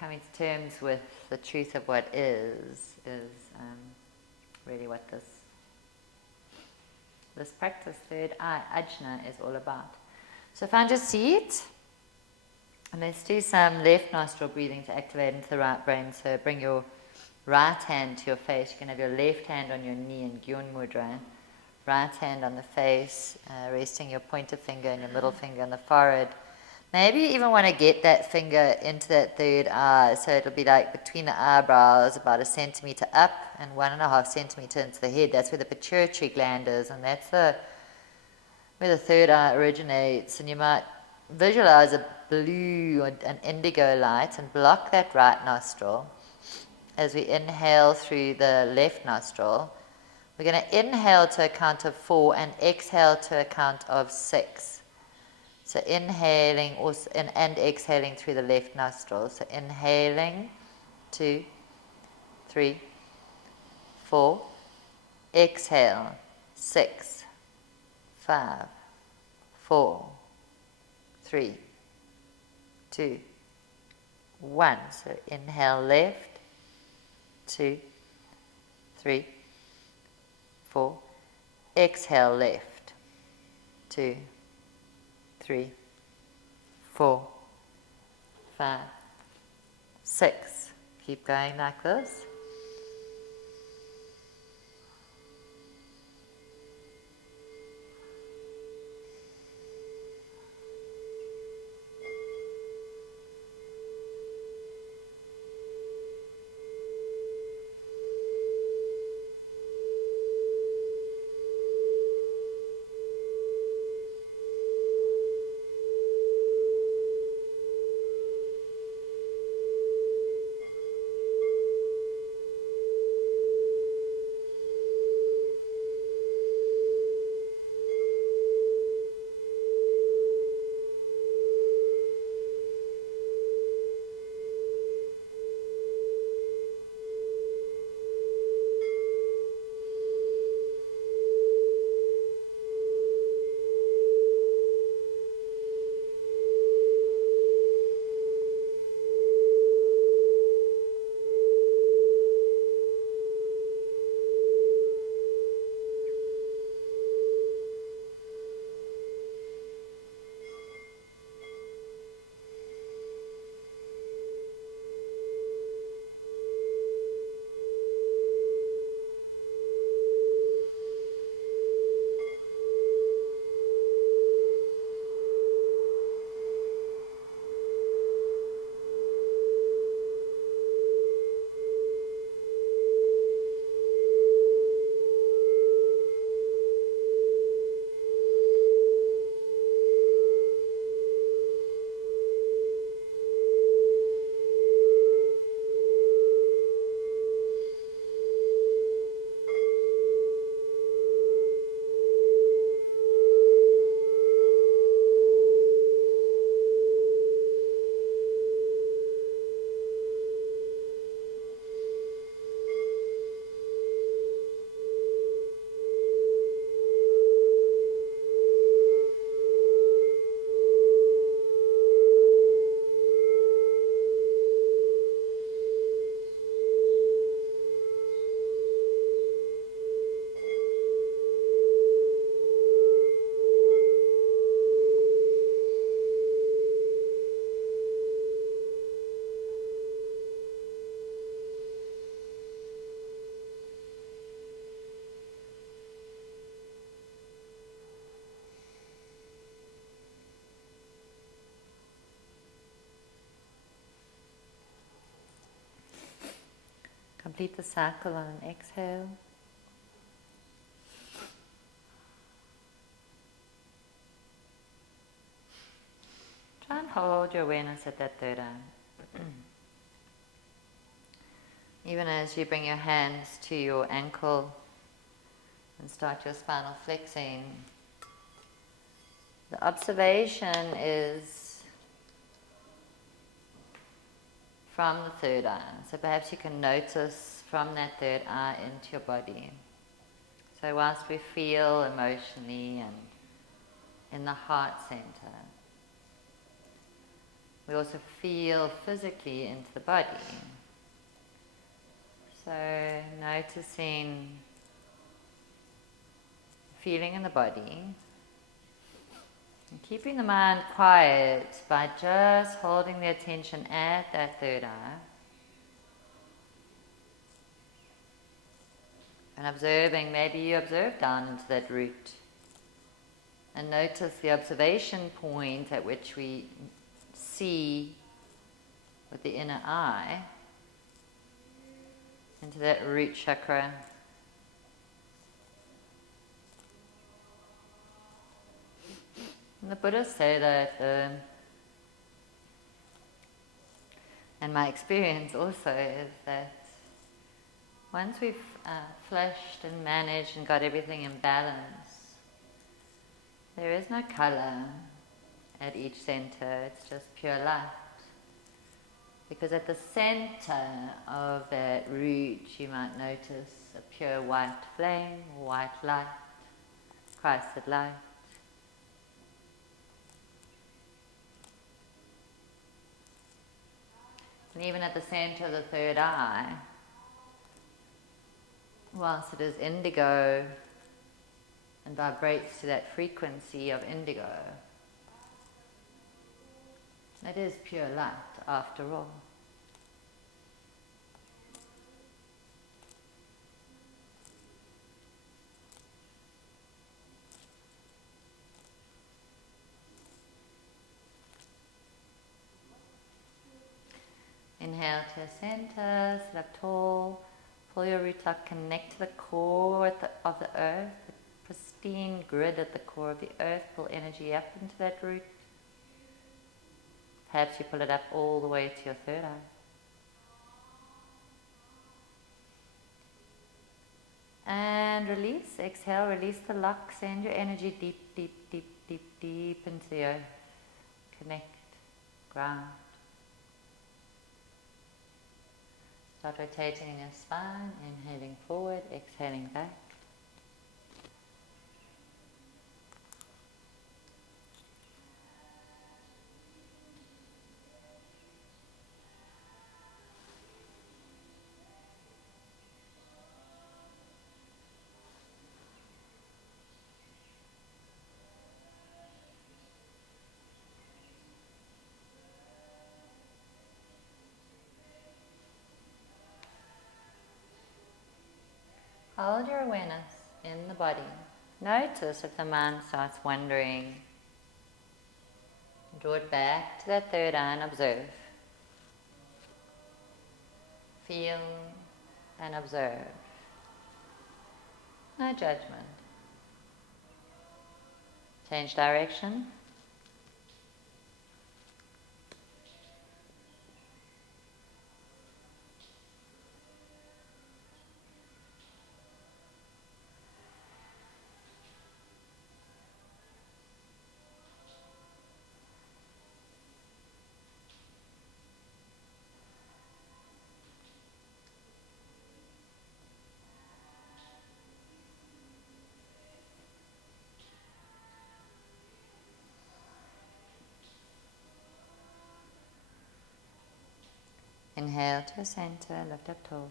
coming to terms with the truth of what is really what this practice, third eye, Ajna, is all about. So find your seat, and let's do some left nostril breathing to activate into the right brain. So bring your right hand to your face. You can have your left hand on your knee in Gyun Mudra. Right hand on the face, resting your pointer finger and your middle finger on the forehead. Maybe you even want to get that finger into that third eye, so it'll be like between the eyebrows, about 1 centimeter up and 1.5 centimeter into the head. That's where the pituitary gland is, and that's where the third eye originates. And you might visualize a blue or an indigo light and block that right nostril as we inhale through the left nostril. We're going to inhale to a count of 4 and exhale to a count of 6. So inhaling and exhaling through the left nostril. So inhaling, 2, 3, 4. Exhale, 6, 5, 4, 3, 2, 1. So inhale left, 2, 3, 4. Exhale left, 2, 3, 4, 5, 6. Keep going like this. Complete the cycle on an exhale. Try and hold your awareness at that third eye. Even as you bring your hands to your ankle and start your spinal flexing, the observation is from the third eye. So perhaps you can notice from that third eye into your body. So whilst we feel emotionally and in the heart center, we also feel physically into the body. So noticing feeling in the body, and keeping the mind quiet by just holding the attention at that third eye and observing. Maybe you observe down into that root and notice the observation point at which we see with the inner eye into that root chakra. And the Buddhists say that, and my experience also is that once we've flushed and managed and got everything in balance, there is no color at each center, it's just pure light. Because at the center of that root you might notice a pure white flame, white light, Christed light. And even at the center of the third eye, whilst it is indigo and vibrates to that frequency of indigo, it is pure light after all. Inhale to center, sit up tall, pull your roots up, connect to the core of the earth, the pristine grid at the core of the earth, pull energy up into that root. Perhaps you pull it up all the way to your third eye. And release, exhale, release the lock, send your energy deep, deep, deep, deep, deep into the earth. Connect, ground. Start rotating in your spine, inhaling forward, exhaling back. Hold your awareness in the body. Notice if the mind starts wandering. Draw it back to that third eye and observe. Feel and observe. No judgment. Change direction. Inhale to center, lift up tall.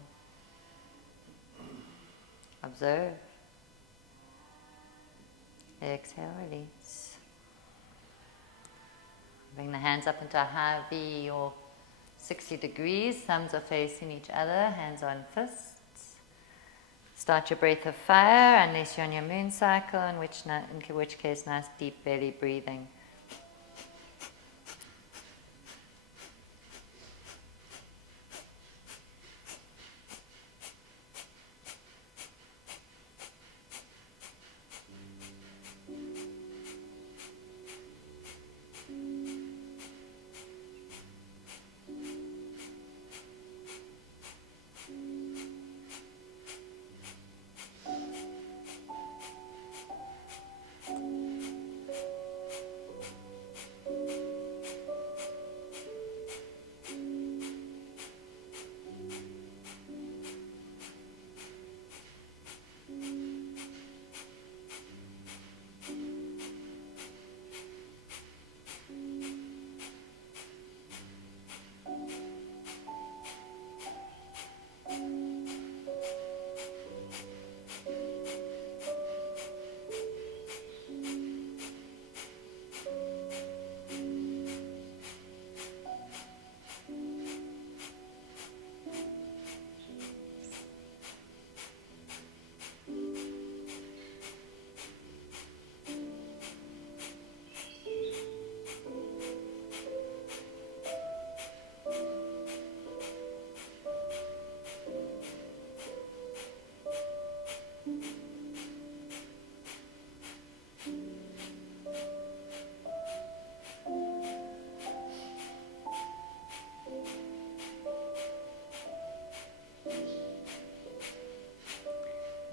Observe. Exhale, release. Bring the hands up into a high V or 60 degrees. Thumbs are facing each other, hands on fists. Start your breath of fire, unless you're on your moon cycle, in which case nice deep belly breathing.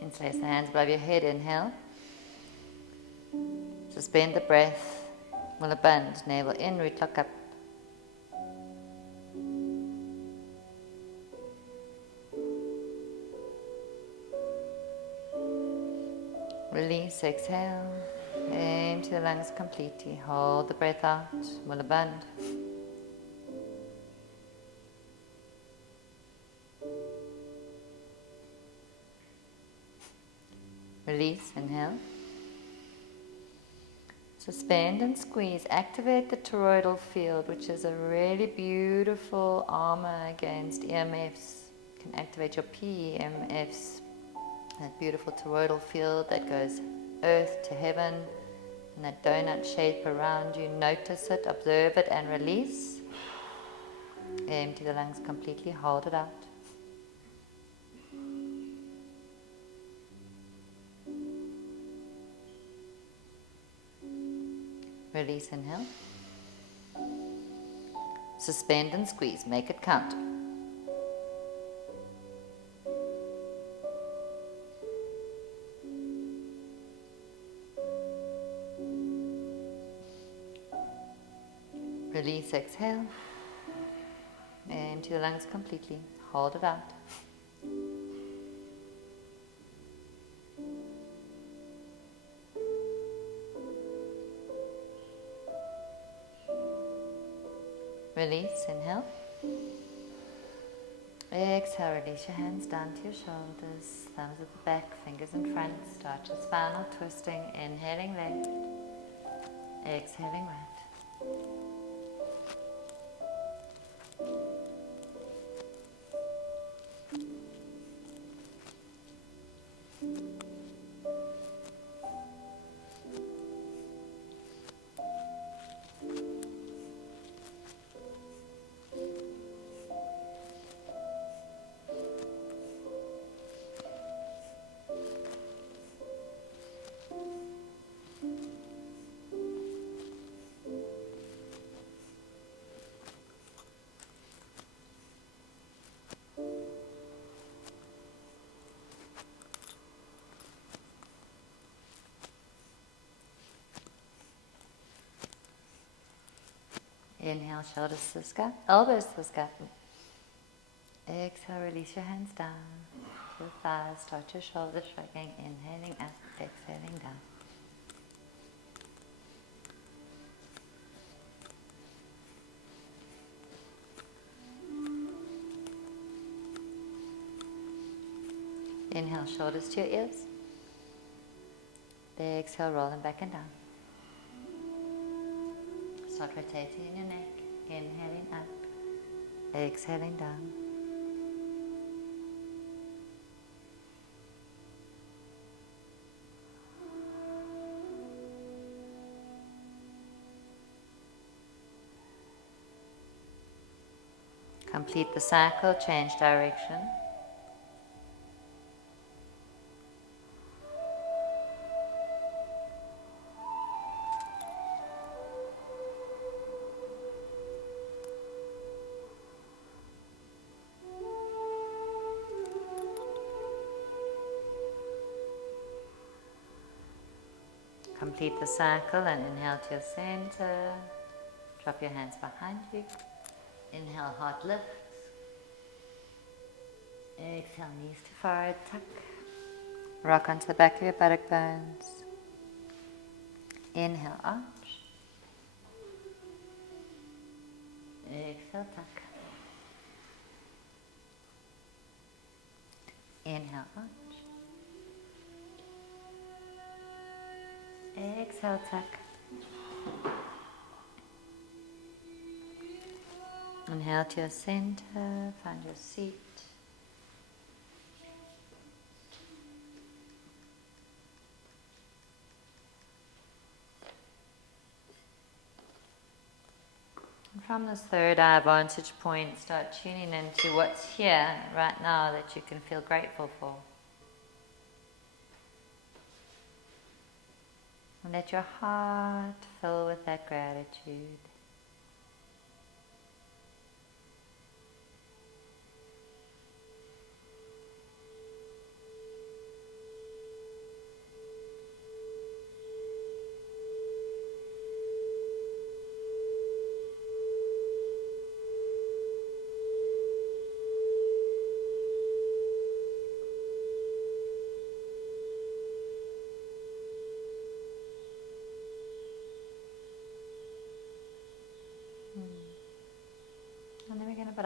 Interlace the hands above your head, inhale. Suspend the breath. Will bend, navel in, root lock up. Release, exhale. Empty the lungs completely. Hold the breath out. Will bend. Release, inhale. Suspend and squeeze. Activate the toroidal field, which is a really beautiful armor against EMFs. You can activate your PEMFs. That beautiful toroidal field that goes earth to heaven, and that donut shape around you. Notice it, observe it, and release. Empty the lungs completely. Hold it out. Release, inhale. Suspend and squeeze. Make it count. Release, exhale. Empty the lungs completely. Hold it out. Release, inhale. Exhale, release your hands down to your shoulders, thumbs at the back, fingers in front. Start your spinal twisting, inhaling left, exhaling right. Inhale, shoulders to the sky, elbows to the sky. Exhale, release your hands down to the thighs. Start your shoulders shrugging, inhaling up, exhaling down. Inhale, shoulders to your ears. Exhale, roll them back and down. Start rotating in your neck, inhaling up, exhaling down. Complete the cycle, change direction. Complete the cycle and inhale to your center. Drop your hands behind you. Inhale, heart lifts. Exhale, knees to forehead, tuck. Rock onto the back of your buttock bones. Inhale, arch. Exhale, tuck. Inhale, arch. Exhale, tuck. Inhale to your center, find your seat. And from this third eye vantage point, start tuning into what's here right now that you can feel grateful for. And let your heart fill with that gratitude.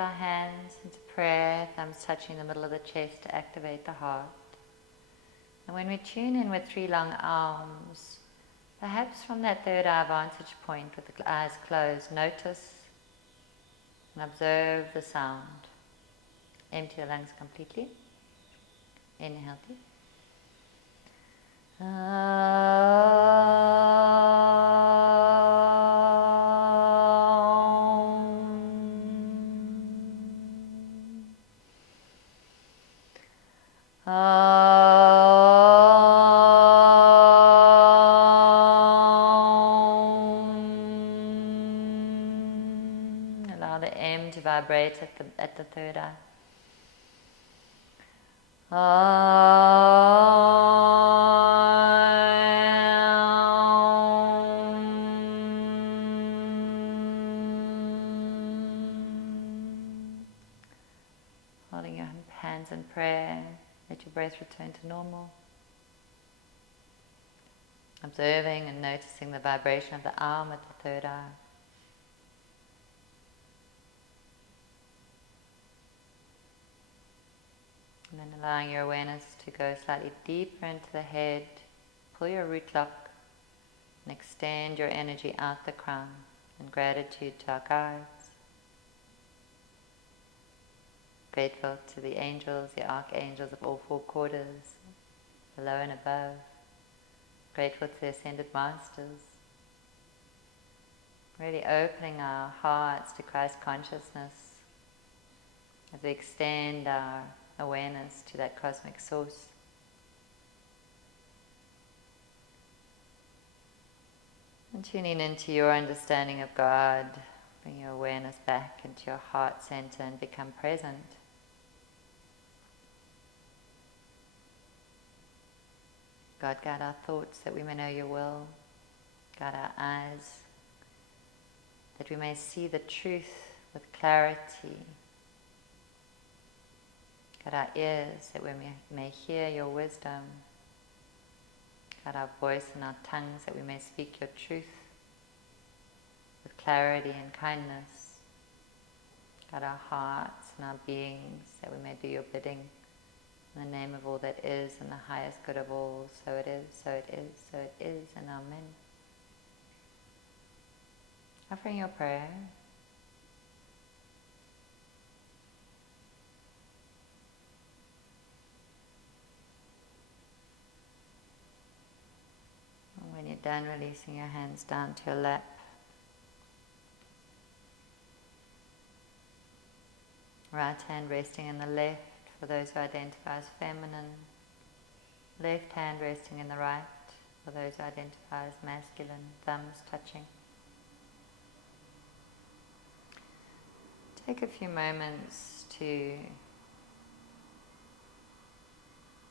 our hands into prayer, thumbs touching the middle of the chest to activate the heart. And when we tune in with 3 long arms, perhaps from that third eye vantage point with the eyes closed, notice and observe the sound. Empty your lungs completely. Inhale deep. Allow the M to vibrate at the third eye. Holding your hands in prayer, let your breath return to normal. Observing and noticing the vibration of the arm at the third eye. And then allowing your awareness to go slightly deeper into the head. Pull your root lock and extend your energy out the crown in gratitude to our guides. Grateful to the angels, the archangels of all 4 quarters, below and above. Grateful to the ascended masters. Really opening our hearts to Christ consciousness as we extend our awareness to that cosmic source. And tuning into your understanding of God, bring your awareness back into your heart center and become present. God, guide our thoughts that we may know your will. Guide our eyes that we may see the truth with clarity. Guide our ears that we may hear your wisdom. Guide our voice and our tongues that we may speak your truth with clarity and kindness. Guide our hearts and our beings that we may do your bidding. In the name of all that is and the highest good of all, so it is, so it is, so it is, and amen. Offering your prayer. And when you're done, releasing your hands down to your lap. Right hand resting in the left for those who identify as feminine. Left hand resting in the right for those who identify as masculine, thumbs touching. Take a few moments to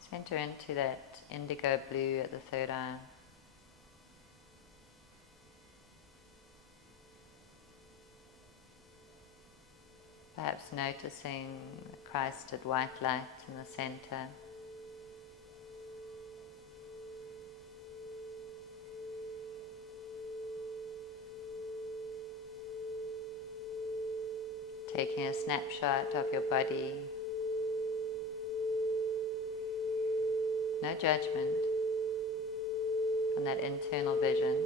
center into that indigo blue at the third eye. Perhaps noticing the Christed white light in the center. Taking a snapshot of your body. No judgment on that internal vision.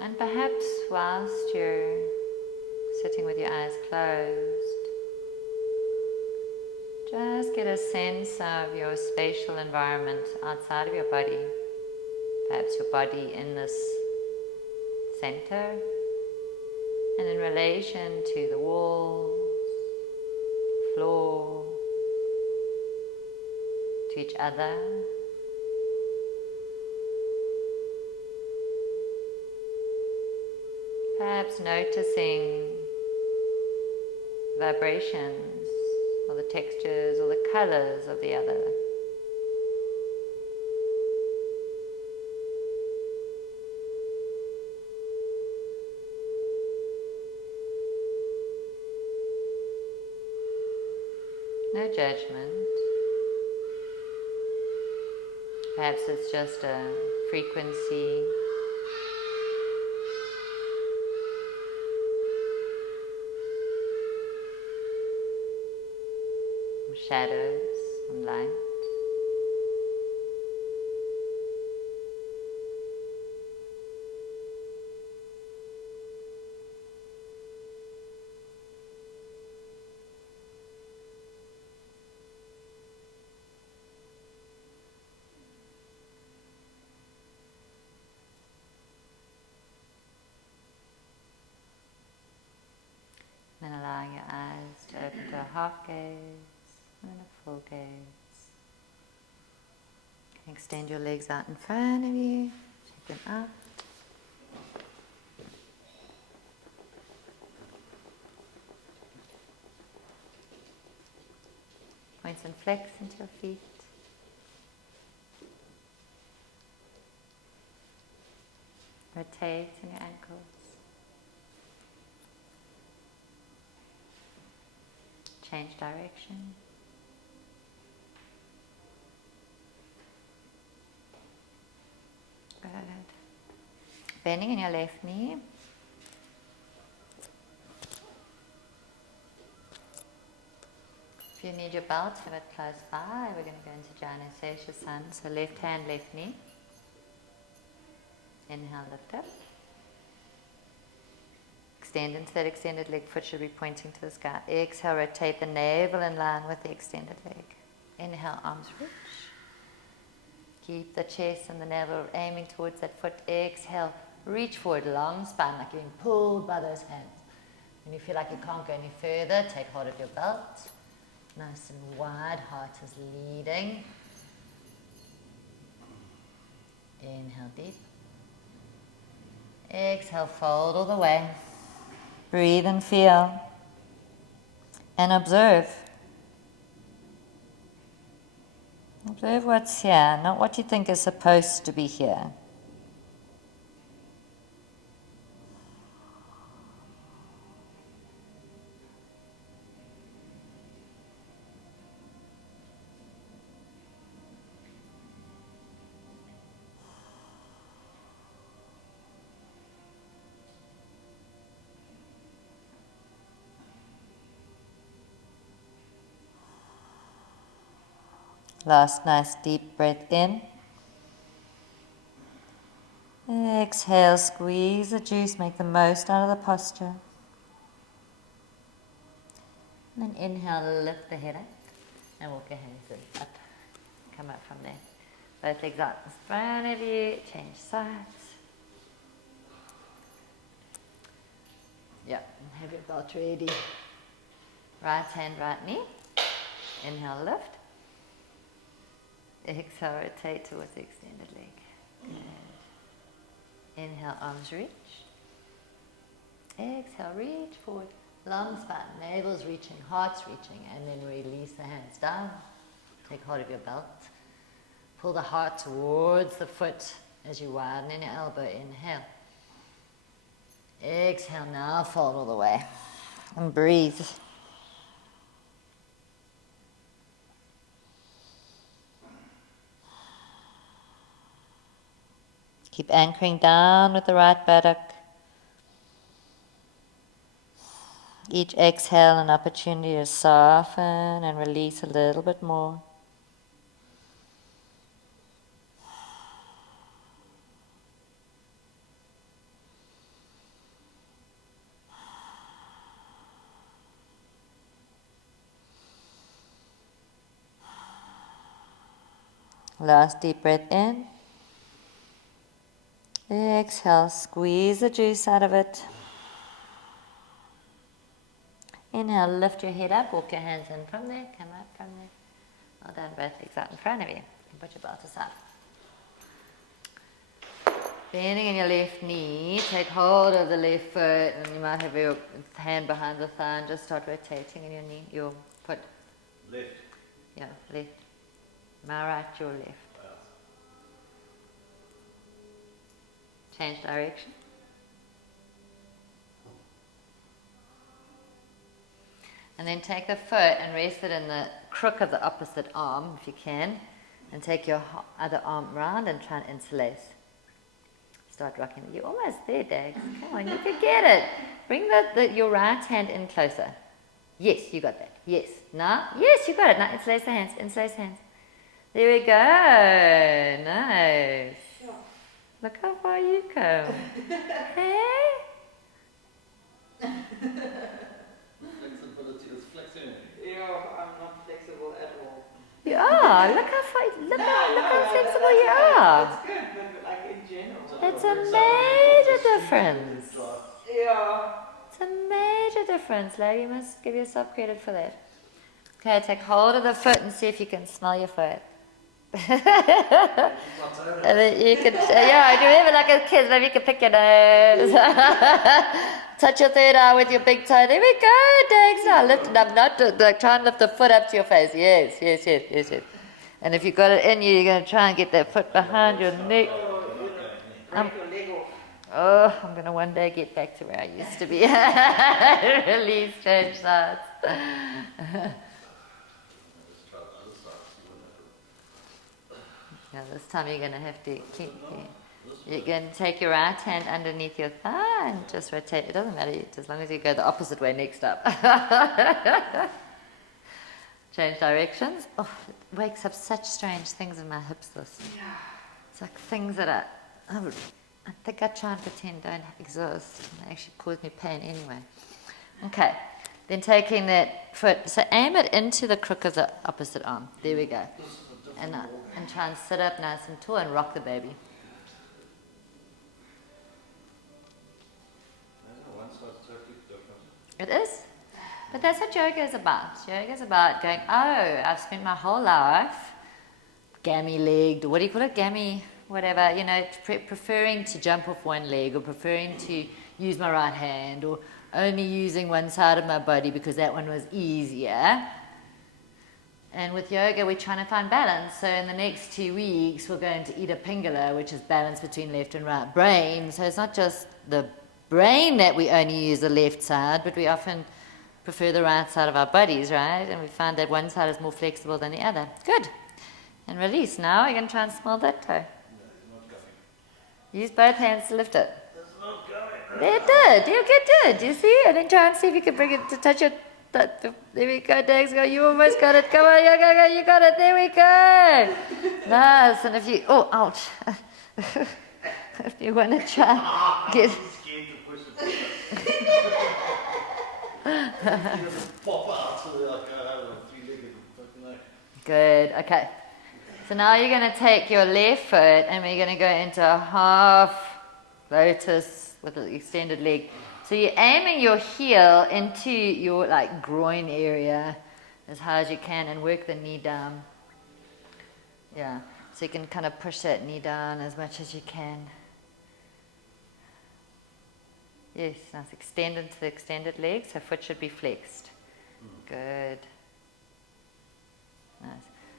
And perhaps whilst you're sitting with your eyes closed, just get a sense of your spatial environment outside of your body. Perhaps your body in this center and in relation to the walls, floor, to each other. Perhaps noticing vibrations or the textures or the colors of the other. No judgment. Perhaps it's just a frequency. Shadows and light. Then allowing your eyes to open to a half gaze and a full gaze. Extend your legs out in front of you. Take them up. Points and flex into your feet. Rotate in your ankles. Change direction. Good. Bending in your left knee. If you need your belt, have it close by. We're going to go into Jnana Sesha. So left hand, left knee. Inhale, lift up. Extend into that extended leg. Foot should be pointing to the sky. Exhale, rotate the navel in line with the extended leg. Inhale, arms reach. Keep the chest and the navel aiming towards that foot. Exhale, reach forward, long spine, like you're being pulled by those hands. When you feel like you can't go any further, take hold of your belt. Nice and wide, heart is leading. Inhale deep. Exhale, fold all the way. Breathe and feel. And observe. Observe what's here, not what you think is supposed to be here. Last nice deep breath in. Exhale, squeeze the juice, make the most out of the posture. And then inhale, lift the head up and walk your hands up. Come up from there. Both legs out in front of you, change sides. Yep, have your belt ready. Right hand, right knee. Inhale, lift. Exhale, rotate towards the extended leg. Good. Inhale, arms reach. Exhale, reach forward. Long spine, navel's reaching, heart's reaching, and then release the hands down. Take hold of your belt. Pull the heart towards the foot as you widen in your elbow. Inhale. Exhale, now fold all the way. And breathe. Keep anchoring down with the right buttock. Each exhale an opportunity to soften and release a little bit more. Last deep breath in. Exhale, squeeze the juice out of it. Inhale, lift your head up, walk your hands in from there, come up from there. Well done, both legs out in front of you. Put your belt aside. Bending in your left knee, take hold of the left foot, and you might have your hand behind the thigh and just start rotating in your knee, your foot. Left. Yeah, left. My right, your left. Change direction. And then take the foot and rest it in the crook of the opposite arm, if you can. And take your other arm round and try and interlace. Start rocking. You're almost there, Dags. Come on, you can get it. Bring your right hand in closer. Yes, you got that. Yes. Now, yes, you got it. Now interlace the hands. Interlace hands. There we go. Nice. Yeah. Look how far you come. Hey? Flexibility is flexing. Yeah, I'm not flexible at all. You are. Look how far. Look how flexible you are. It's good, but like in general. It's a major difference. Yeah. It's a major difference, lad. You must give yourself credit for that. Okay, take hold of the foot and see if you can smell your foot. And then you can, yeah, do you ever like as kids, maybe you can pick your nose. Touch your third eye with your big toe. There we go, Dags. Now lift it up, not like try and lift the foot up to your face. Yes, yes, yes, yes, yes. And if you've got it in you, you're going to try and get that foot behind your neck. Break your leg off. Oh, I'm going to one day get back to where I used to be. Release, change sides. Now this time you're going to have to keep, you're going to take your right hand underneath your thigh and just rotate. It doesn't matter, as long as you go the opposite way next up. Change directions. Oh, it wakes up such strange things in my hips, this. Yeah. It's like things that I think I try and pretend don't exist. They actually cause me pain anyway. Okay, then taking that foot, so aim it into the crook of the opposite arm. There we go. And try and sit up nice and tall and rock the baby. It is. But that's what yoga is about. Yoga is about going, oh, I've spent my whole life gammy-legged, or what do you call it? Gammy, whatever, you know, preferring to jump off one leg, or preferring to use my right hand, or only using one side of my body because that one was easier. And with yoga, we're trying to find balance. So in the next 2 weeks, we're going to eat a pingala, which is balance between left and right brain. So it's not just the brain that we only use the left side, but we often prefer the right side of our bodies, right? And we find that one side is more flexible than the other. Good. And release. Now we're going to try and smell that toe. Use both hands to lift it. There it did. You get it. You see? And then try and see if you can bring it to touch it. There we go, Dags. Go. You almost got it. Come on, go. You got it. There we go. Nice. And if you, oh, ouch. If you want to try, get. Good. Okay. So now you're going to take your left foot and we're going to go into a half lotus with an extended leg. So you're aiming your heel into your like groin area as high as you can and work the knee down. Yeah. So you can kind of push that knee down as much as you can. Yes, nice. Extend into the extended leg, so foot should be flexed. Good. Nice.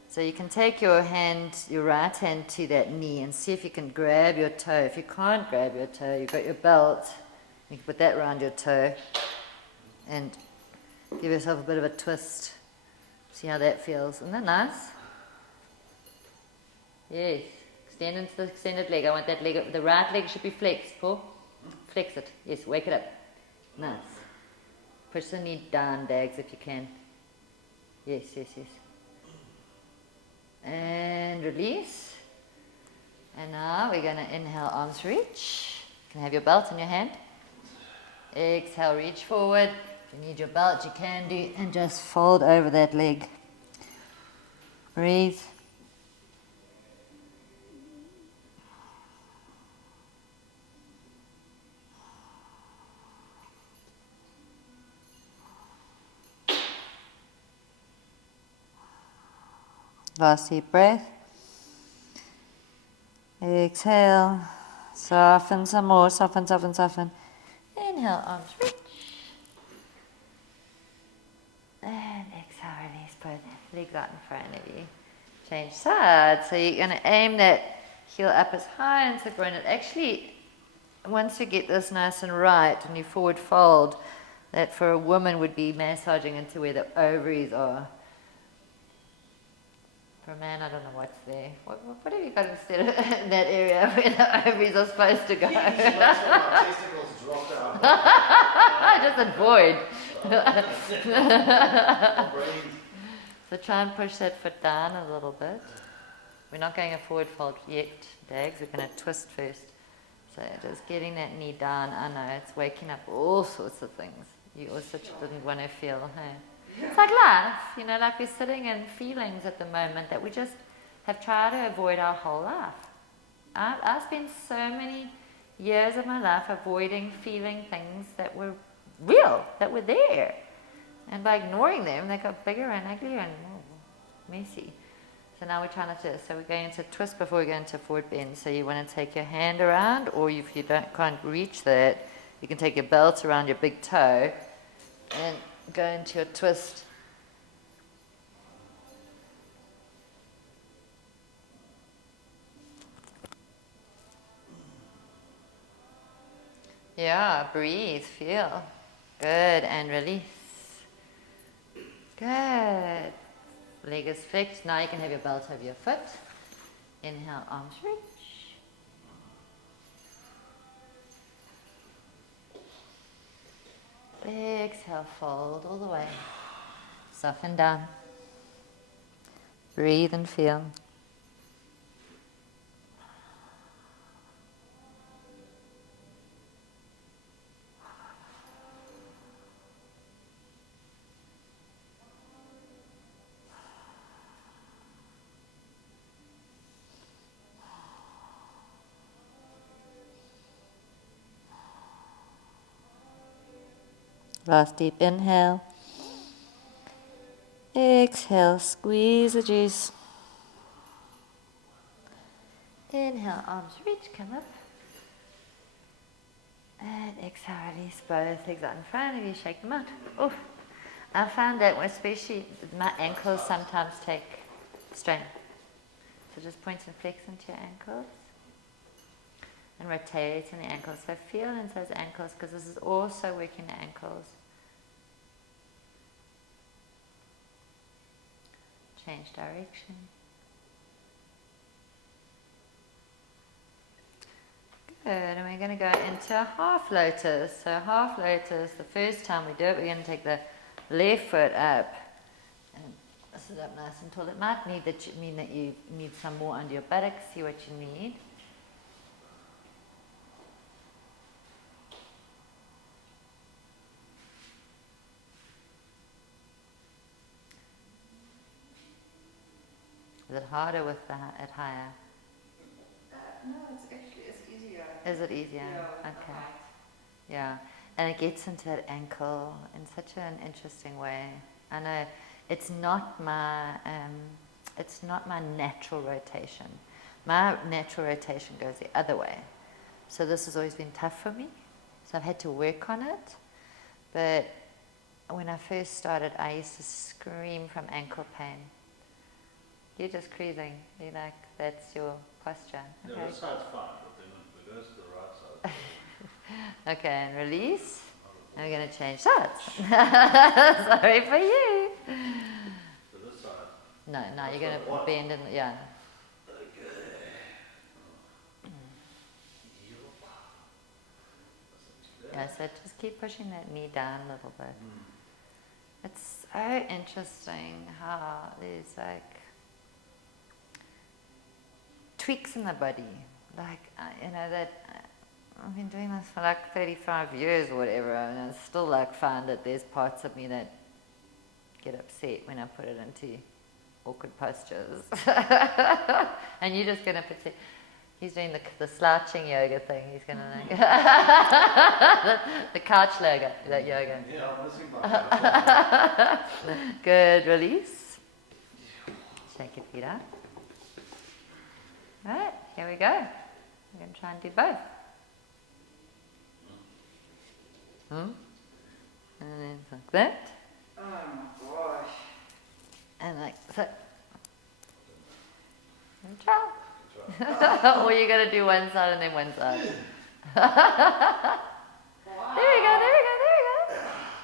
So you can take your right hand to that knee and see if you can grab your toe. If you can't grab your toe, you've got your belt. You can put that around your toe and give yourself a bit of a twist. See how that feels. Isn't that nice? Yes. Extend into the extended leg. I want that leg, the right leg should be flexed, Paul. Flex it. Yes, wake it up. Nice. Push the knee down, Dags, if you can. Yes. And release. And now we're going to inhale, arms reach. You can have your belt in your hand. Exhale, reach forward. If you need your belt, you can do. And just fold over that leg. Breathe. Last deep breath. Exhale. Soften some more. Soften. Inhale, arms reach. And exhale, release both legs out in front of you. Change sides. So you're going to aim that heel up as high into the groin. It actually, once you get this nice and right and you forward fold, that for a woman would be massaging into where the ovaries are. For a man, I don't know what's there. What have you got instead of in that area where the ovaries are supposed to go? Testicles drop down. Just avoid. Brains. So try and push that foot down a little bit. We're not going a forward fold yet, Dags. We're going to twist first. So just getting that knee down. I know it's waking up all sorts of things you also didn't want to feel. Hey? It's like life, like we're sitting in feelings at the moment that we just have tried to avoid our whole life. I spent so many years of my life avoiding feeling things that were real, that were there. And by ignoring them, they got bigger and uglier and messy. So now we're trying to, so we're going into twist before we go into forward bend. So you want to take your hand around, or if you can't reach that, you can take your belt around your big toe and go into your twist. Yeah, breathe, feel. Good, and release. Good. Leg is fixed. Now you can have your belt over your foot. Inhale, arms reach. Exhale, fold all the way. Soften down. Breathe and feel. Last deep inhale. Exhale, squeeze the juice. Inhale, arms reach, come up. And exhale, release both legs out in front of you, shake them out. Oh, I found that especially my ankles sometimes take strain. So just point and flex into your ankles. And rotate in the ankles. So feel into those ankles, because this is also working the ankles. Change direction. Good, and we're going to go into a half lotus. So half lotus, the first time we do it, we're going to take the left foot up and sit up nice and tall. It might mean that you need some more under your buttocks. See what you need. Is it harder with it higher? No, it's easier. Is it easier? Yeah, Okay. Yeah, and it gets into that ankle in such an interesting way. I know it's not my natural rotation. My natural rotation goes the other way. So this has always been tough for me. So I've had to work on it. But when I first started, I used to scream from ankle pain. You're just cruising. You're like, that's your posture. Okay. Yeah, this side's fine, but then it goes to the right side. Okay, and release. And we're going to change sides. Sorry for you. So this side. No, you're going to bend in, yeah. Okay. Yeah, so just keep pushing that knee down a little bit. It's so interesting how there's like tweaks in the body. Like, that I've been doing this for like 35 years or whatever, and I still like find that there's parts of me that get upset when I put it into awkward postures. And you're just going to pretend. He's doing the slouching yoga thing. He's going to like the couch yoga. Yeah, I'm missing my Good, release. Shake your feet out. Right, here we go. We're going to try and do both. And then like that. Oh my gosh. And like so. And try. Or you're going to do one side and then one side. Wow. There we go.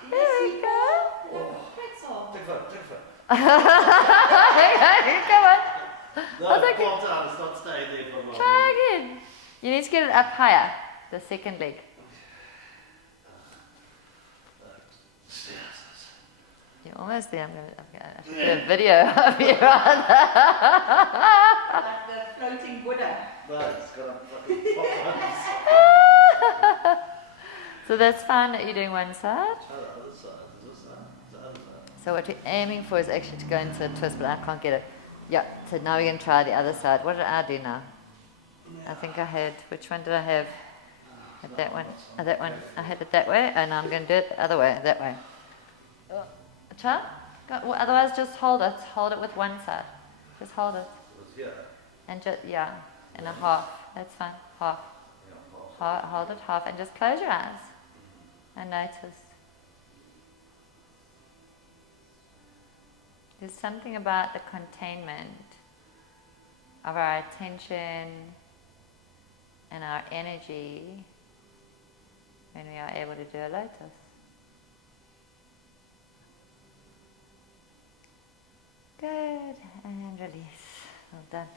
There we go. Pretzel. Take a foot. Come on. No, was like, fourth time, it's not staying there for long. try again. You need to get it up higher, the second leg. You're almost there. I should do a video of you on that. Like the floating Buddha. No, it's got a fucking pop on. So that's fine that you're doing one side. Try the other side. Is this side? The other side. So what we're aiming for is actually to go into a twist, but I can't get it. Yeah, so now we're going to try the other side. What did I do now? I think I had, which one did I have? That one. Oh, that one. I had it that way, and I'm going to do it the other way, that way. Try? Well, otherwise just hold it. Hold it with one side. Just hold it. It's here. And just, yeah, in a half. That's fine. Half. Hold it half and just close your eyes and notice. There's something about the containment of our attention and our energy when we are able to do a lotus. Good, and release. Well done.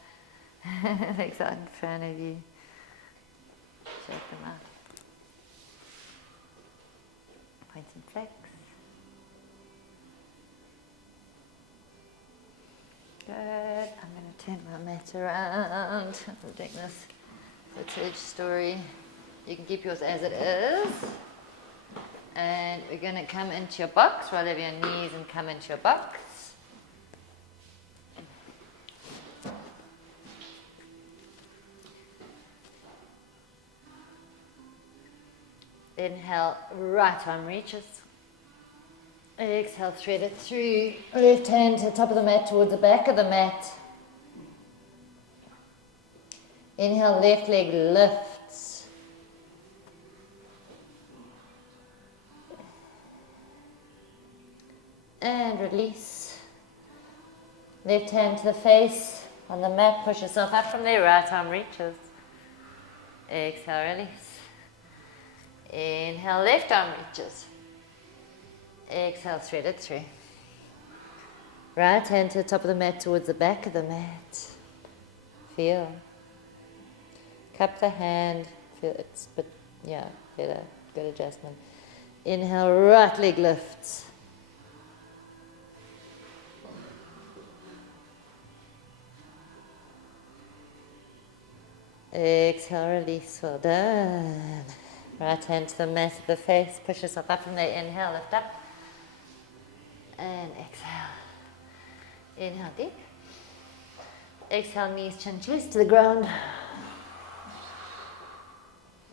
Legs out in front of you. Shake them out. Point and flex. Good. I'm going to turn my mat around. I'm doing this footage story. You can keep yours as it is. And we're going to come into your box. Roll over your knees and come into your box. Inhale, right arm reaches. Exhale, thread it through. Left hand to the top of the mat towards the back of the mat. Inhale, left leg lifts. And release. Left hand to the face on the mat. Push yourself up from there. Right arm reaches. Exhale, release. Inhale, left arm reaches. Exhale, thread it through. Right hand to the top of the mat towards the back of the mat. Feel. Cup the hand. Feel it's, but yeah, better. Good adjustment. Inhale, right leg lifts. Exhale, release. Well done. Right hand to the mat of the face. Push yourself up from there. Inhale, lift up. And exhale. Inhale deep. Exhale, knees, chin, chest to the ground.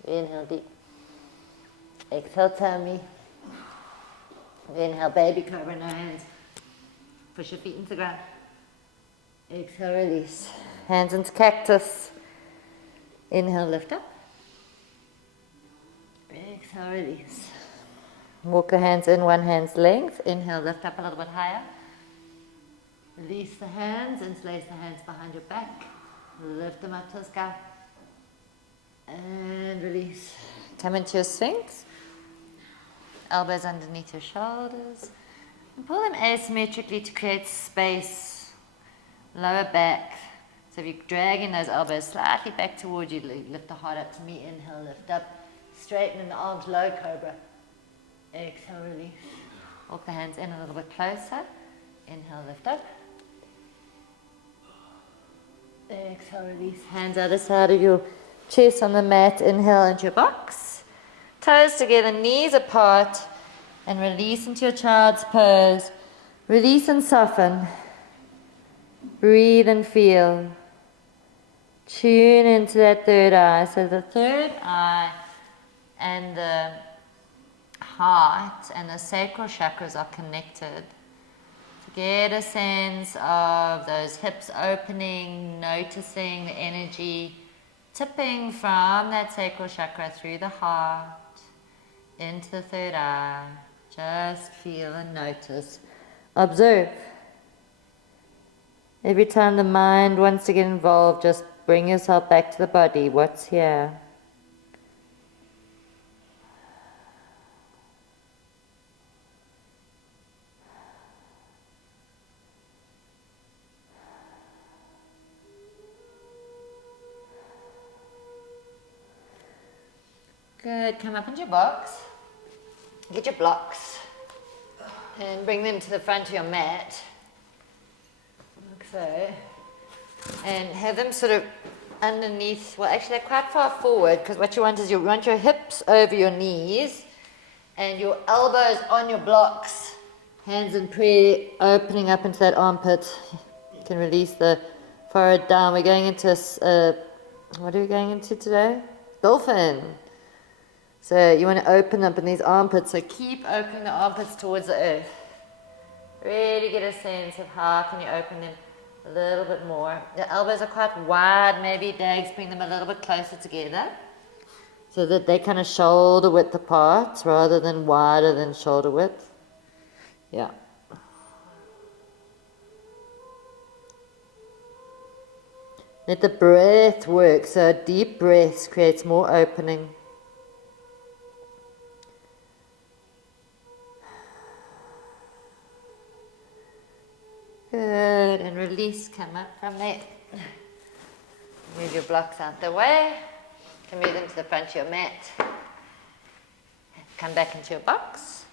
Inhale deep. Exhale, tummy. Inhale, baby cobra, no hands. Push your feet into the ground. Exhale, release. Hands into cactus. Inhale, lift up. Exhale, release. Walk the hands in one hand's length. Inhale, lift up a little bit higher. Release the hands, interlace the hands behind your back. Lift them up to the sky. And release. Come into your Sphinx. Elbows underneath your shoulders. And pull them asymmetrically to create space. Lower back. So if you're dragging those elbows slightly back towards you, lift the heart up to me. Inhale, lift up. Straighten in the arms, low cobra. Exhale, release. Walk the hands in a little bit closer. Inhale, lift up. Exhale, release. Hands either side of your chest on the mat. Inhale into your box. Toes together, knees apart. And release into your child's pose. Release and soften. Breathe and feel. Tune into that third eye. So the third eye and the heart and the sacral chakras are connected. To get a sense of those hips opening, noticing the energy tipping from that sacral chakra through the heart into the third eye. Just feel and notice. Observe. Every time the mind wants to get involved, just bring yourself back to the body. What's here? Good. Come up into your box. Get your blocks. And bring them to the front of your mat. Like so. And have them sort of underneath. Well, actually, they're quite far forward because what you want is you want your hips over your knees and your elbows on your blocks. Hands in prayer, opening up into that armpit. You can release the forehead down. We're going into what are we going into today? Dolphin. So you want to open up in these armpits. So keep opening the armpits towards the earth. Really get a sense of how can you open them a little bit more. The elbows are quite wide. Maybe Dags bring them a little bit closer together so that they kind of shoulder width apart rather than wider than shoulder width. Yeah. Let the breath work. So deep breaths creates more opening. Good. And release. Come up from there. Move your blocks out the way. You can move them to the front of your mat. Come back into your box.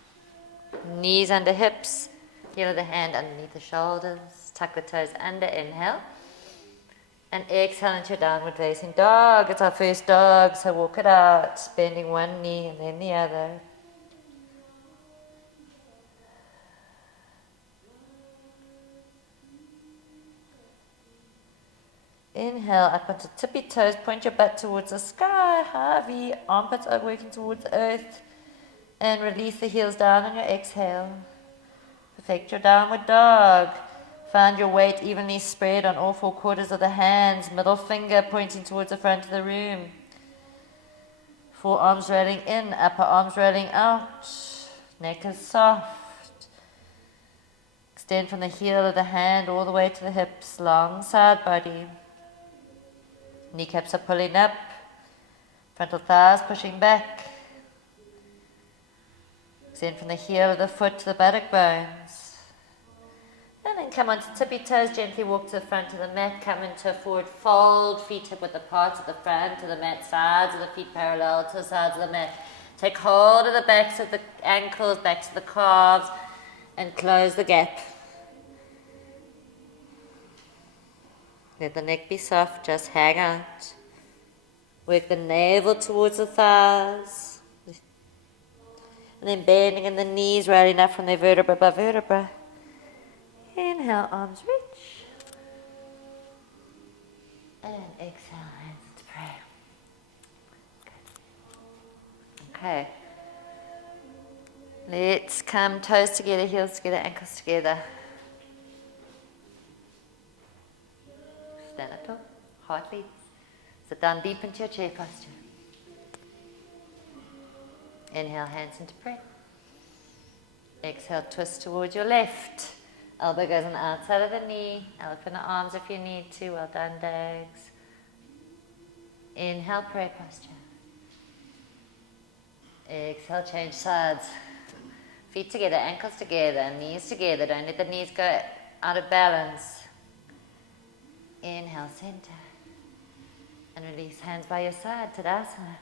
Knees under hips, heel of the hand underneath the shoulders, tuck the toes under, inhale, and exhale into your downward facing dog. It's our first dog, so walk it out, bending one knee and then the other. Inhale, up onto tippy toes, point your butt towards the sky, heavy, armpits are working towards the earth. And release the heels down on your exhale. Perfect your downward dog. Find your weight evenly spread on all four quarters of the hands. Middle finger pointing towards the front of the room. Forearms rolling in, upper arms rolling out. Neck is soft. Extend from the heel of the hand all the way to the hips. Long side body. Kneecaps are pulling up. Frontal thighs pushing back. Extend from the heel of the foot to the buttock bones. And then come onto tippy toes, gently walk to the front of the mat, come into a forward fold, feet hip width apart at the front of the mat, sides of the feet parallel to the sides of the mat. Take hold of the backs of the ankles, backs of the calves, and close the gap. Let the neck be soft, just hang out. Work the navel towards the thighs. And then bending in the knees, rolling up from the vertebra by vertebra. Inhale, arms reach. And exhale, hands to pray. Good. Okay. Let's come toes together, heels together, ankles together. Stand up tall, heart beats. Sit down deep into your chair posture. Inhale, hands into prayer. Exhale, twist towards your left. Elbow goes on the outside of the knee. Open the arms if you need to. Well done, Dags. Inhale, prayer posture. Exhale, change sides. Feet together, ankles together, knees together. Don't let the knees go out of balance. Inhale, center. And release, hands by your side. Tadasana.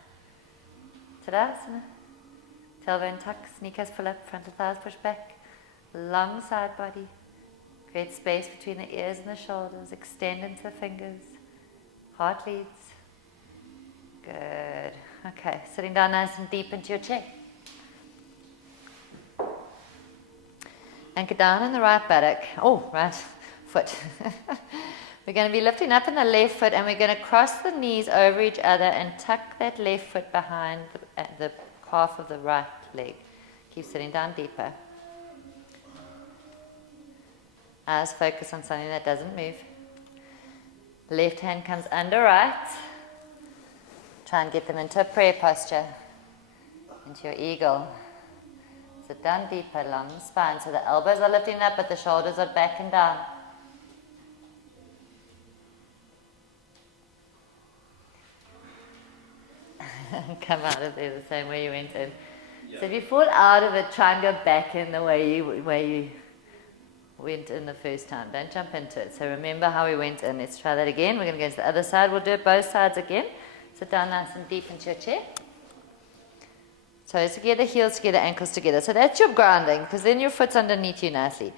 Tadasana. Tailbone tucks, kneecaps pull up, frontal thighs push back. Long side body. Create space between the ears and the shoulders. Extend into the fingers. Heart leads. Good. Okay, sitting down nice and deep into your chair. Anchor down in the right buttock. Oh, right foot. We're going to be lifting up in the left foot and we're going to cross the knees over each other and tuck that left foot behind the calf of the right leg. Keep sitting down deeper. Eyes focus on something that doesn't move. Left hand comes under right. Try and get them into a prayer posture. Into your eagle. Sit down deeper, long spine. So the elbows are lifting up but the shoulders are back and down. Come out of there the same way you went in. Yeah. So if you fall out of it, try and go back in the way you went in the first time. Don't jump into it. So remember how we went in. Let's try that again. We're going to go to the other side. We'll do it both sides again. Sit down nice and deep into your chair. Toes together, heels together, ankles together. So that's your grounding, because then your foot's underneath you nicely.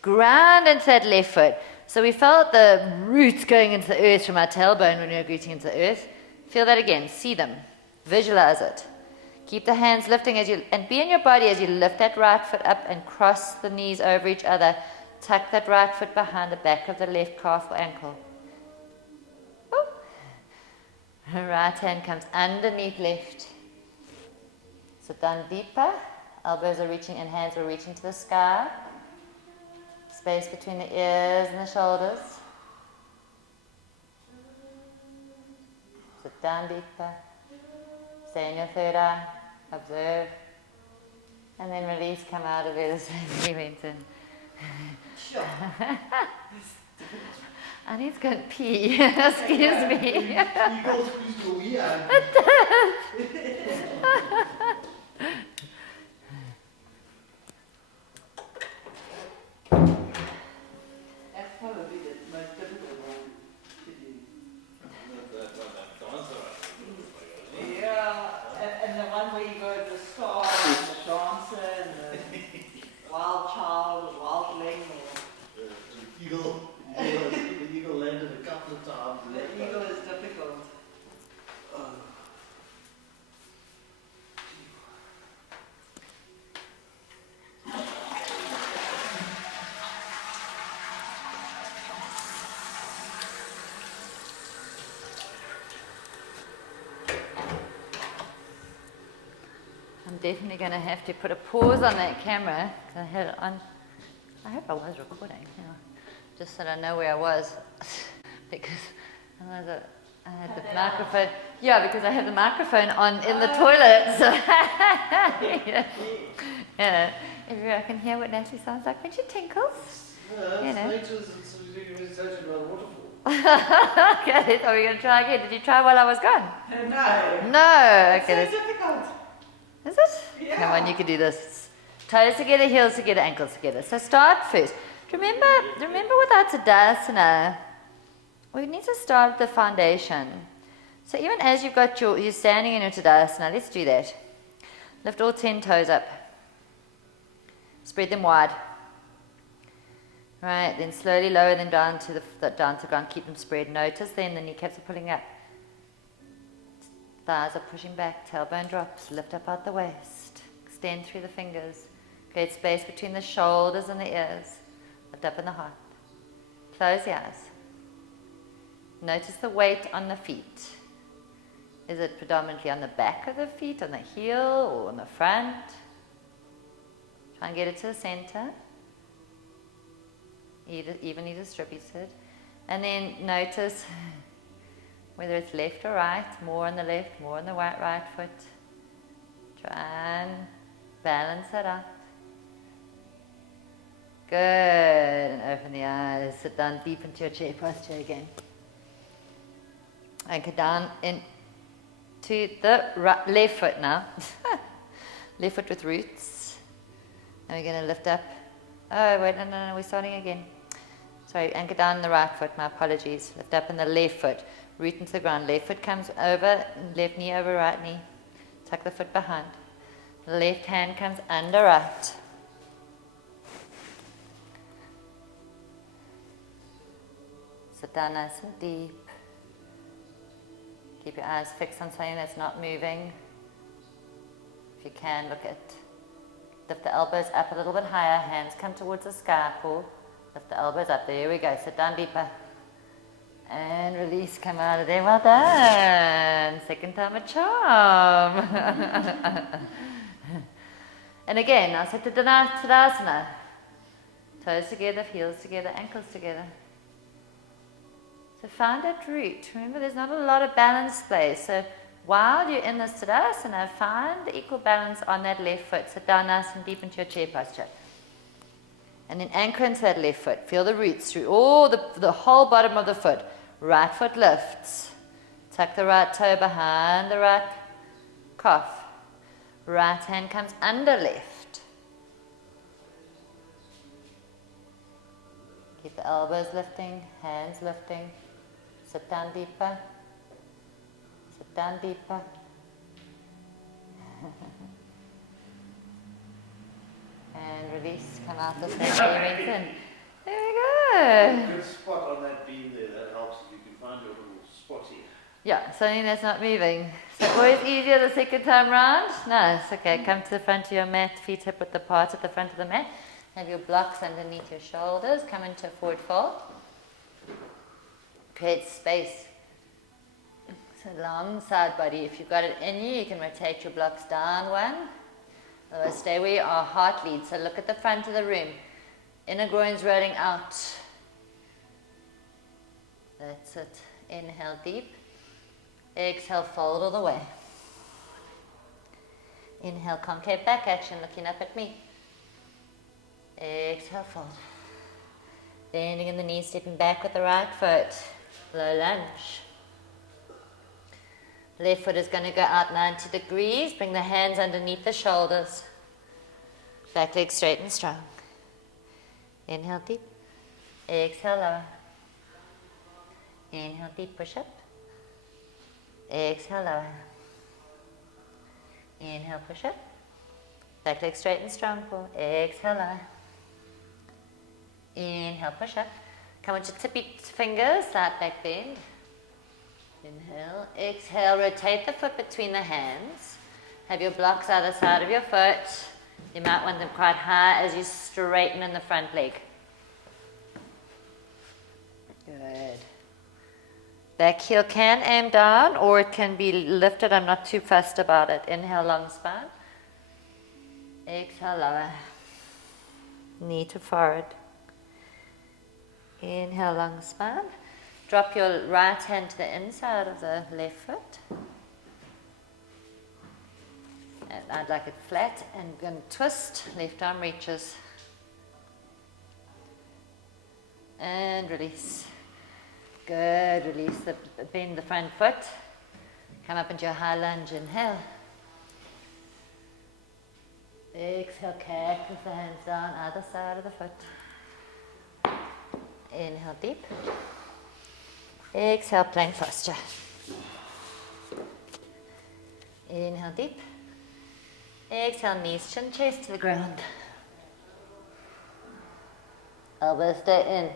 Ground into that left foot. So we felt the roots going into the earth from our tailbone when we were rooting into the earth. Feel that again. See them. Visualize it. Keep the hands lifting and be in your body as you lift that right foot up and cross the knees over each other. Tuck that right foot behind the back of the left calf or ankle. Woo. Right hand comes underneath left. Sit down deeper. Elbows are reaching and hands are reaching to the sky. Space between the ears and the shoulders. Sit down deeper. Stay in your third eye. Observe. And then release, come out of it the same way you went in. Sure. I need to go and pee. Excuse me. You go to here. That's probably the most difficult one to do. Yeah, and the one where you go to the star and the dancer and the wild child or wild ling or The eagle landed a couple of times. the eagle is difficult. I'm definitely going to have to put a pause on that camera because I had it on. I hope I was recording, just so that I know where I was because otherwise I had the microphone. Yeah, because I have the microphone on in the toilet. So yeah. Everyone can hear what Natalie sounds like when she tinkles. Yeah, nature's meditation by the waterfall. Okay, so we're going to try again. Did you try while I was gone? No. No. It's Okay. so difficult. Is it? Yeah. Come on, you can do this. Toes together, heels together, ankles together. So start first. Remember with our Tadasana, we need to start with the foundation. So even as you're standing in your Tadasana, let's do that. Lift all 10 toes up. Spread them wide. Right, then slowly lower them down to the ground. Keep them spread. Notice then the kneecaps are pulling up. Thighs are pushing back, tailbone drops, lift up out the waist, extend through the fingers, create space between the shoulders and the ears, lift up in the heart. Close the eyes. Notice the weight on the feet. Is it predominantly on the back of the feet, on the heel, or on the front? Try and get it to the center, evenly distributed. And then notice whether it's left or right, more on the left, more on the right foot. Try and balance it out. Good. And open the eyes. Sit down deep into your chair posture again. Anchor down into the left foot now. Left foot with roots. And we're going to lift up. Oh, wait, no, we're starting again. Sorry, anchor down in the right foot. My apologies. Lift up in the left foot. Root into the ground. Left foot comes over, left knee over right knee. Tuck the foot behind. Left hand comes under right. Sit down nice and deep. Keep your eyes fixed on something that's not moving. If you can, lift the elbows up a little bit higher. Hands come towards the sky. Pull. Lift the elbows up. There we go. Sit down deeper. And release, come out of there. Well done. Second time a charm. And again, I'll set the Tadasana. Toes together, heels together, ankles together. So find that root. Remember, there's not a lot of balance space. So while you're in this Tadasana, find the equal balance on that left foot. Sit down nice and deep into your chair posture. And then anchor into that left foot. Feel the roots through all the whole bottom of the foot. Right foot lifts. Tuck the right toe behind the right calf. Right hand comes under left. Keep the elbows lifting, hands lifting. Sit down deeper. Sit down deeper. And release, come out the same way you went in. There we go. Good spot on that beam there, that helps if you can find your little spot here. Yeah, something that's not moving. So always easier the second time round? Nice, okay, come to the front of your mat, feet hip width apart at the front of the mat. Have your blocks underneath your shoulders, come into a forward fold. Create space. So long side body. If you've got it in you, you can rotate your blocks down one. Otherwise, stay where you are, heart lead. So look at the front of the room. Inner groin's rolling out. That's it. Inhale deep. Exhale, fold all the way. Inhale, concave back action, looking up at me. Exhale, fold. Bending in the knees, stepping back with the right foot. Low lunge. Left foot is going to go out 90 degrees. Bring the hands underneath the shoulders. Back leg straight and strong. Inhale deep. Exhale lower. Inhale deep, push up. Exhale lower. Inhale, push up. Back leg straight and strong. Pull. Exhale lower. Inhale, push up. Come on to tippy fingers, side back bend. Inhale, exhale, rotate the foot between the hands. Have your blocks either side of your foot. You might want them quite high as you straighten in the front leg. Good. Back heel can aim down or it can be lifted. I'm not too fussed about it. Inhale, long spine. Exhale, lower. Knee to forehead. Inhale, long spine. Drop your right hand to the inside of the left foot. And I'd like it flat and going to twist. Left arm reaches. And release. Good. Release the bend the front foot. Come up into a high lunge. Inhale. Exhale, cactus the hands down either side of the foot. Inhale deep. Exhale, plank posture. Inhale deep. Exhale, knees, chin, chest to the ground. Elbows stay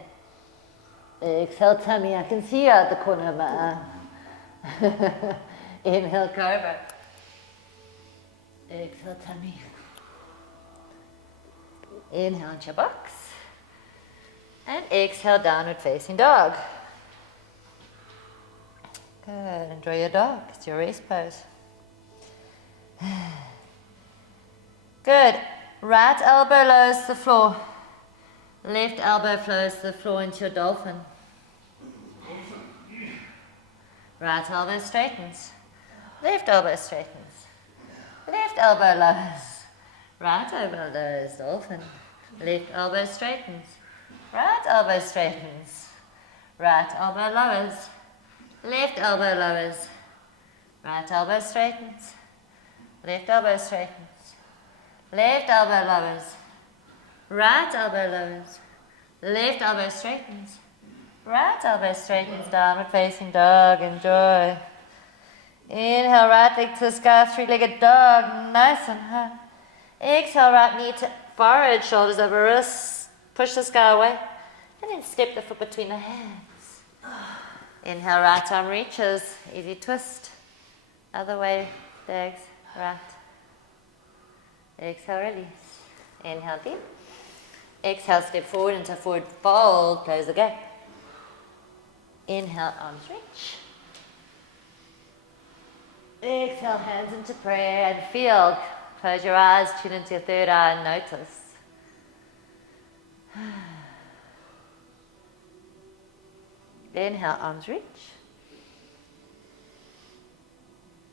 in. Exhale, tummy. I can see you out the corner of my eye. Inhale, cobra. Exhale, tummy. Inhale into your box. And exhale, downward facing dog. Good. Enjoy your dog. It's your rest pose. Good. Right elbow lowers to the floor. Left elbow flows to the floor into your dolphin. Right elbow straightens. Left elbow straightens. Left elbow lowers. Right elbow lowers, dolphin. Left elbow straightens. Right elbow straightens. Right elbow lowers. Left elbow lowers. Right elbow straightens. Left elbow straightens. Left elbow lowers. Right elbow lowers. Left elbow straightens. Right elbow straightens. Downward facing dog. Enjoy. Inhale, right leg to the sky. Three-legged dog. Nice and high. Exhale, right knee to forehead. Shoulders over wrists. Push the sky away. And then step the foot between the hands. Inhale, right arm reaches. Easy twist. Other way, legs, right. Exhale, release. Inhale deep. Exhale, step forward into forward fold. Close the gap. Inhale, arms reach. Exhale, hands into prayer and feel. Close your eyes, tune into your third eye and notice. Inhale, arms reach.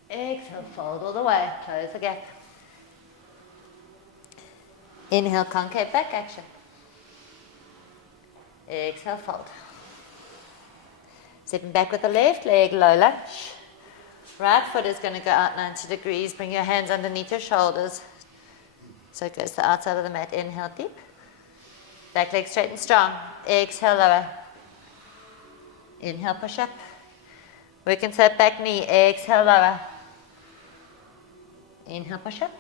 Exhale, fold all the way. Close the gap. Inhale, concave back action. Exhale, fold. Stepping back with the left leg, low lunge. Right foot is going to go out 90 degrees. Bring your hands underneath your shoulders. So it goes to the outside of the mat. Inhale deep. Back leg straight and strong. Exhale, lower. Inhale, push up. Work inside back knee. Exhale, lower. Inhale, push up.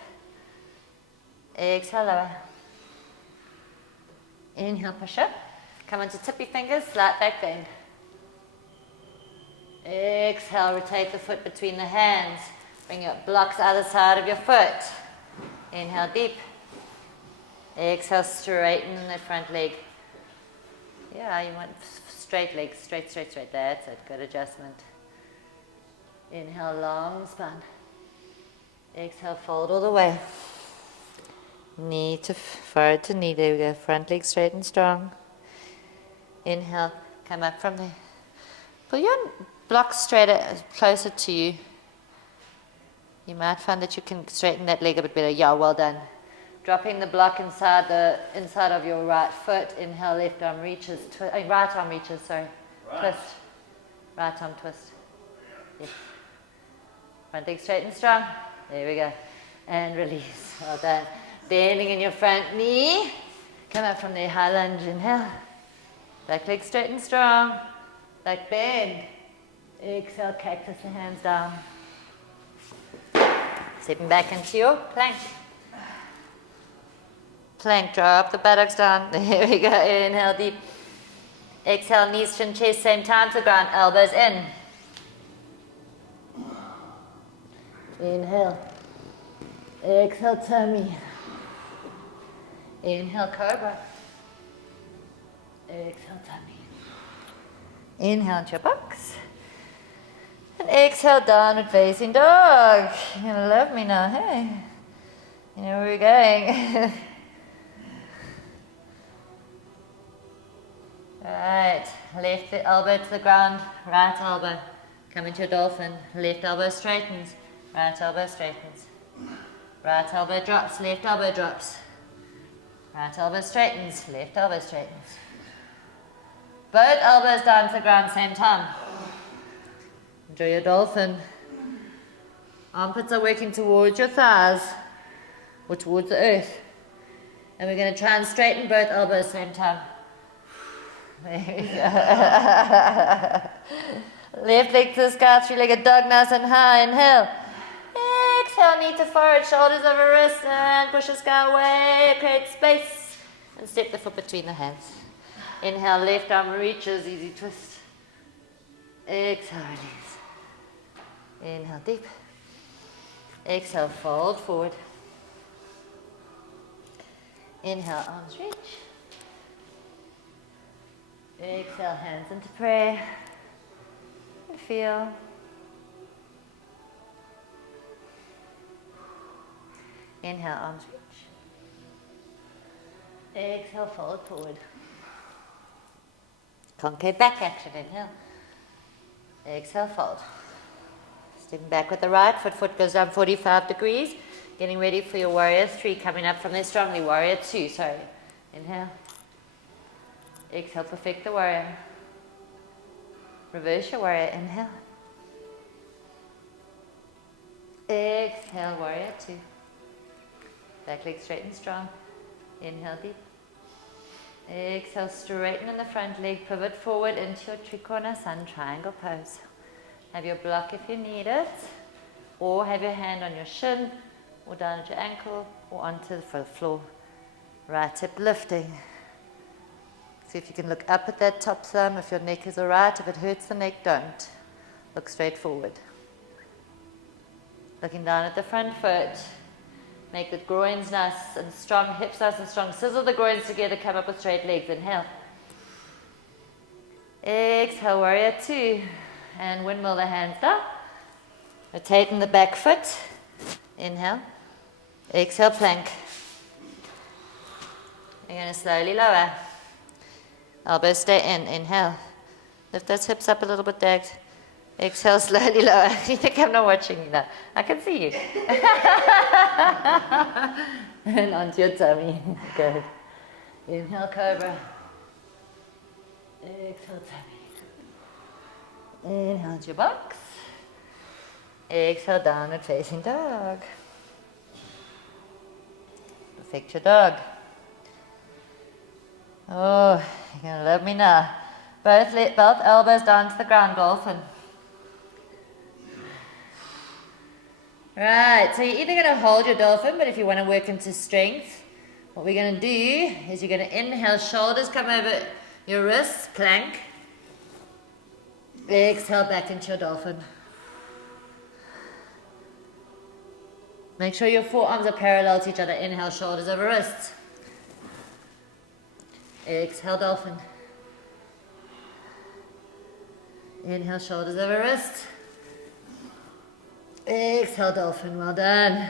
Exhale, lower. Inhale, push up. Come onto tippy fingers, slight back bend. Exhale, rotate the foot between the hands. Bring your blocks either side of your foot. Inhale deep. Exhale, straighten that front leg. Yeah, you want straight legs, straight, straight, straight. That's it, good adjustment. Inhale, long spine. Exhale, fold all the way. Knee to forward to knee, there we go. Front leg straight and strong. Inhale, come up from there. Pull your blocks straighter, closer to you. You might find that you can straighten that leg a bit better. Yeah, well done. Dropping the block inside of your right foot. Inhale, left arm reaches, right arm reaches, sorry. Right. Twist. Right arm twist. Yes. Front leg straight and strong. There we go. And release. Well done. Bending in your front knee. Come up from there, high lunge, inhale. Back leg straight and strong. Back bend. Exhale, cactus the hands down. Stepping back into your plank. Plank, drop the buttocks down. There we go. Inhale deep. Exhale, knees, chin, chest, same time to ground. Elbows in. Inhale. Exhale, tummy. Inhale, cobra. Exhale, tummy. Inhale into your box. And exhale, downward facing dog. You're going to love me now, hey? You know where we're going. Right, left elbow to the ground, right elbow. Come into a dolphin. Left elbow straightens, right elbow straightens. Right elbow drops, left elbow drops. Right elbow straightens, left elbow straightens. Both elbows down to the ground same time. Enjoy your dolphin. Armpits are working towards your thighs or towards the earth. And we're going to try and straighten both elbows same time. There we go. Left leg to the sky, three-legged dog, nice and high. Inhale. Exhale, knee to forward, shoulders over wrist, and push the sky away, create space, and step the foot between the hands. Inhale, left arm reaches, easy twist. Exhale, release. Inhale, deep. Exhale, fold forward. Inhale, arms reach. Exhale, hands into prayer. And feel. Inhale, arms reach. Exhale, fold forward. Concave back action, inhale. Exhale, fold. Stepping back with the right foot, foot goes down 45 degrees. Getting ready for your warrior 3, coming up from there strongly. Warrior 2, sorry. Inhale. Exhale, perfect the warrior. Reverse your warrior, inhale. Exhale, warrior 2. Back leg straight and strong. Inhale deep. Exhale, straighten in the front leg, pivot forward into your Trikona Sun Triangle pose. Have your block if you need it, or have your hand on your shin, or down at your ankle, or onto the floor. Right hip lifting. See if you can look up at that top thumb. If your neck is alright, if it hurts the neck, don't. Look straight forward. Looking down at the front foot. Make the groins nice and strong, hips nice and strong. Sizzle the groins together, come up with straight legs. Inhale. Exhale, warrior 2. And windmill the hands down. Rotating the back foot. Inhale. Exhale, plank. You're going to slowly lower. Elbows stay in. Inhale. Lift those hips up a little bit, Dags. Exhale, slowly lower. You think I'm not watching you now? I can see you. And onto your tummy. Good. Inhale, cobra. Exhale, tummy. Inhale to your box. Exhale, downward facing dog. Perfect your dog. Oh, you're going to love me now. Both elbows down to the ground, dolphin. Right, so you're either going to hold your dolphin, but if you want to work into strength, What we're going to do is you're going to inhale, shoulders come over your wrists, plank. Exhale back into your dolphin. Make sure your forearms are parallel to each other. Inhale, shoulders over wrists. Exhale, dolphin. Inhale, shoulders over wrists. Exhale, dolphin. Well done.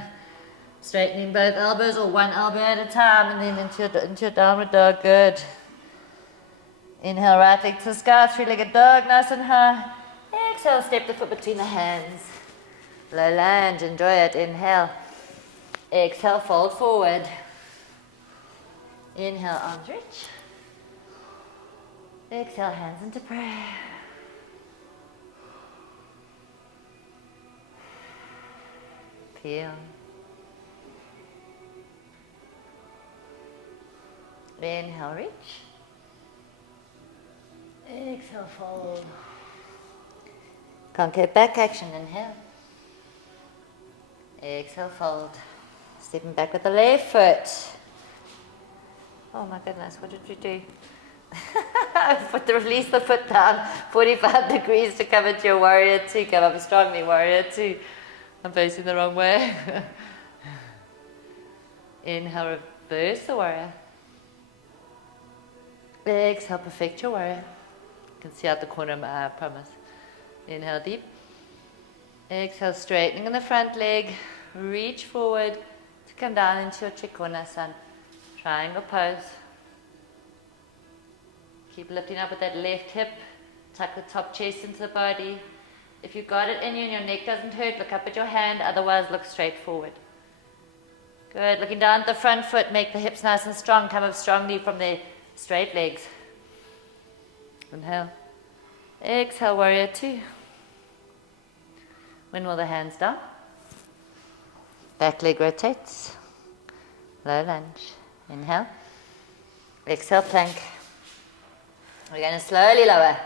Straightening both elbows or one elbow at a time and then into your downward dog. Good. Inhale, right leg to the sky, three-legged dog, nice and high. Exhale, step the foot between the hands. Low lunge, enjoy it. Inhale. Exhale, fold forward. Inhale, arms reach. Exhale, hands into prayer. Feel. Inhale, reach. Exhale, fold. Concave back action, inhale. Exhale, fold. Stepping back with the left foot. Oh my goodness, what did you do? Release the foot down 45 degrees to come into your warrior two. Come up strongly, warrior two. I'm facing the wrong way. Inhale, reverse the warrior. Exhale, perfect your warrior. You can see out the corner of my eye, I promise. Inhale deep. Exhale, straightening in the front leg. Reach forward to come down into your Trikonasana. Triangle pose. Keep lifting up with that left hip. Tuck the top chest into the body. If you've got it in you and your neck doesn't hurt, look up at your hand. Otherwise, look straight forward. Good. Looking down at the front foot. Make the hips nice and strong. Come up strongly from the straight legs. Inhale. Exhale, warrior two. When will the hands down? Back leg rotates. Low lunge. Inhale. Exhale, plank. We're going to slowly lower.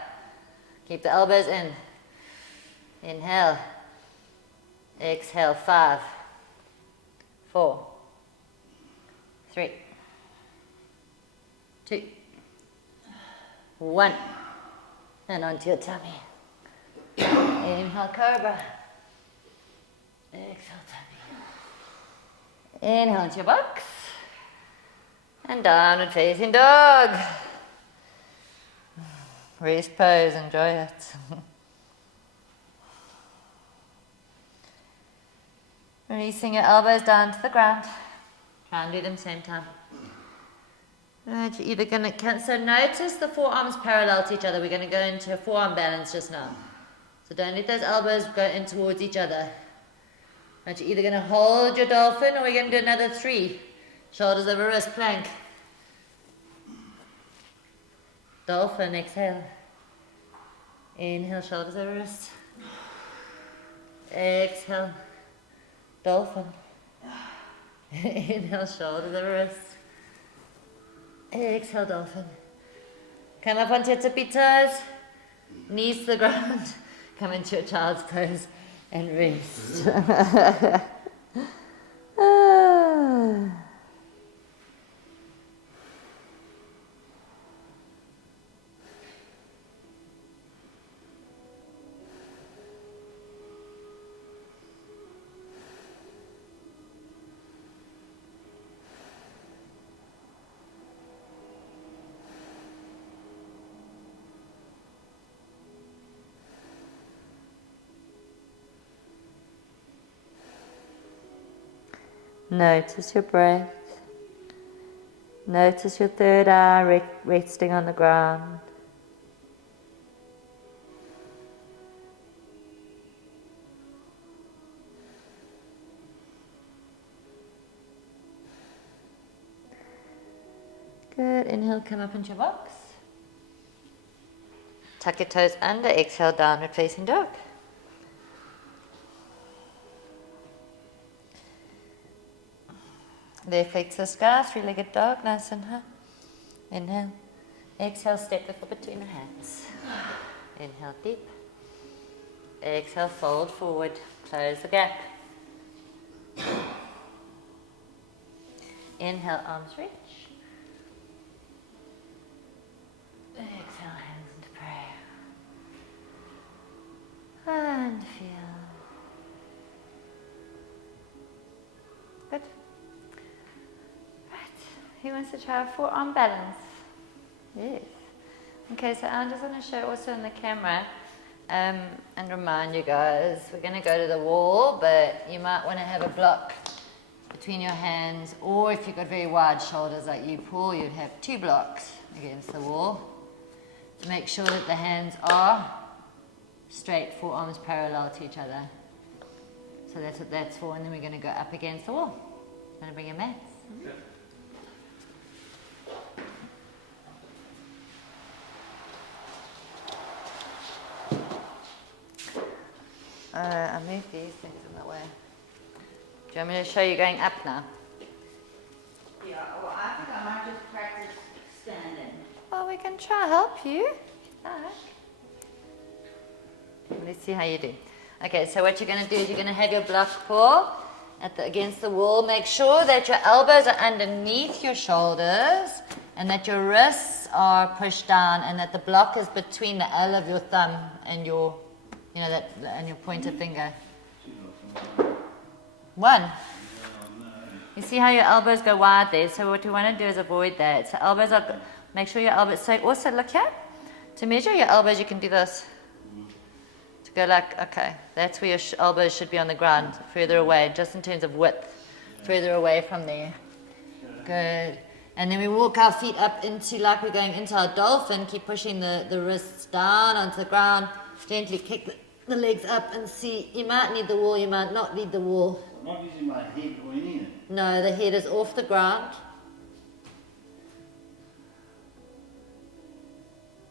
Keep the elbows in. Inhale. Exhale, 5, 4, 3, 2, 1. And onto your tummy. Inhale, cobra. Exhale, tummy. Inhale into your box. And downward facing dog. Rest pose, enjoy it. Releasing your elbows down to the ground. Try and do them same time. Right, you're either going to, so notice the forearms parallel to each other. We're going to go into a forearm balance just now. So don't let those elbows go in towards each other. Right, you're either going to hold your dolphin or we're going to do another 3. Shoulders over wrist, plank. Dolphin, exhale. Inhale, shoulders over wrist. Exhale. Dolphin. Inhale, shoulders over wrist. Exhale, dolphin. Come up onto your tippy toes. Knees to the ground. Come into your child's pose and rest. Notice your breath. Notice your third eye resting on the ground. Good. Inhale, come up into your box. Tuck your toes under. Exhale, downward facing dog. Left leg to the sky, three-legged dog, nice and high. Inhale. Exhale, step the foot between the hands. Inhale deep. Exhale, fold forward. Close the gap. Inhale, arms reach. Exhale, hands into prayer. And feel. Good. Right. Who wants to try a forearm balance? Yes. Okay, so I'm just going to show also in the camera and remind you guys, we're going to go to the wall, but you might want to have a block between your hands, or if you've got very wide shoulders like you, Paul, you'd have 2 blocks against the wall to make sure that the hands are straight, forearms parallel to each other. So that's what that's for, and then we're going to go up against the wall. Going to bring your mats. Okay. I moved these things in that way. Do you want me to show you going up now? Yeah, well, I think I might just practice standing. Well, we can try help you. Let's see how you do. Okay, so what you're going to do is you're going to have your block pull against the wall. Make sure that your elbows are underneath your shoulders and that your wrists are pushed down and that the block is between the L of your thumb and your, and your pointer finger. 1. You see how your elbows go wide there? So what you want to do is avoid that. So elbows are, make sure your elbows, so also look here. To measure your elbows, you can do this. To go like, okay, that's where your elbows should be on the ground, further away, just in terms of width, further away from there. Good. And then we walk our feet up into, like we're going into our dolphin, keep pushing the wrists down onto the ground, gently kick the legs up and see, you might need the wall, you might not need the wall. I'm not using my head or anything. No, the head is off the ground.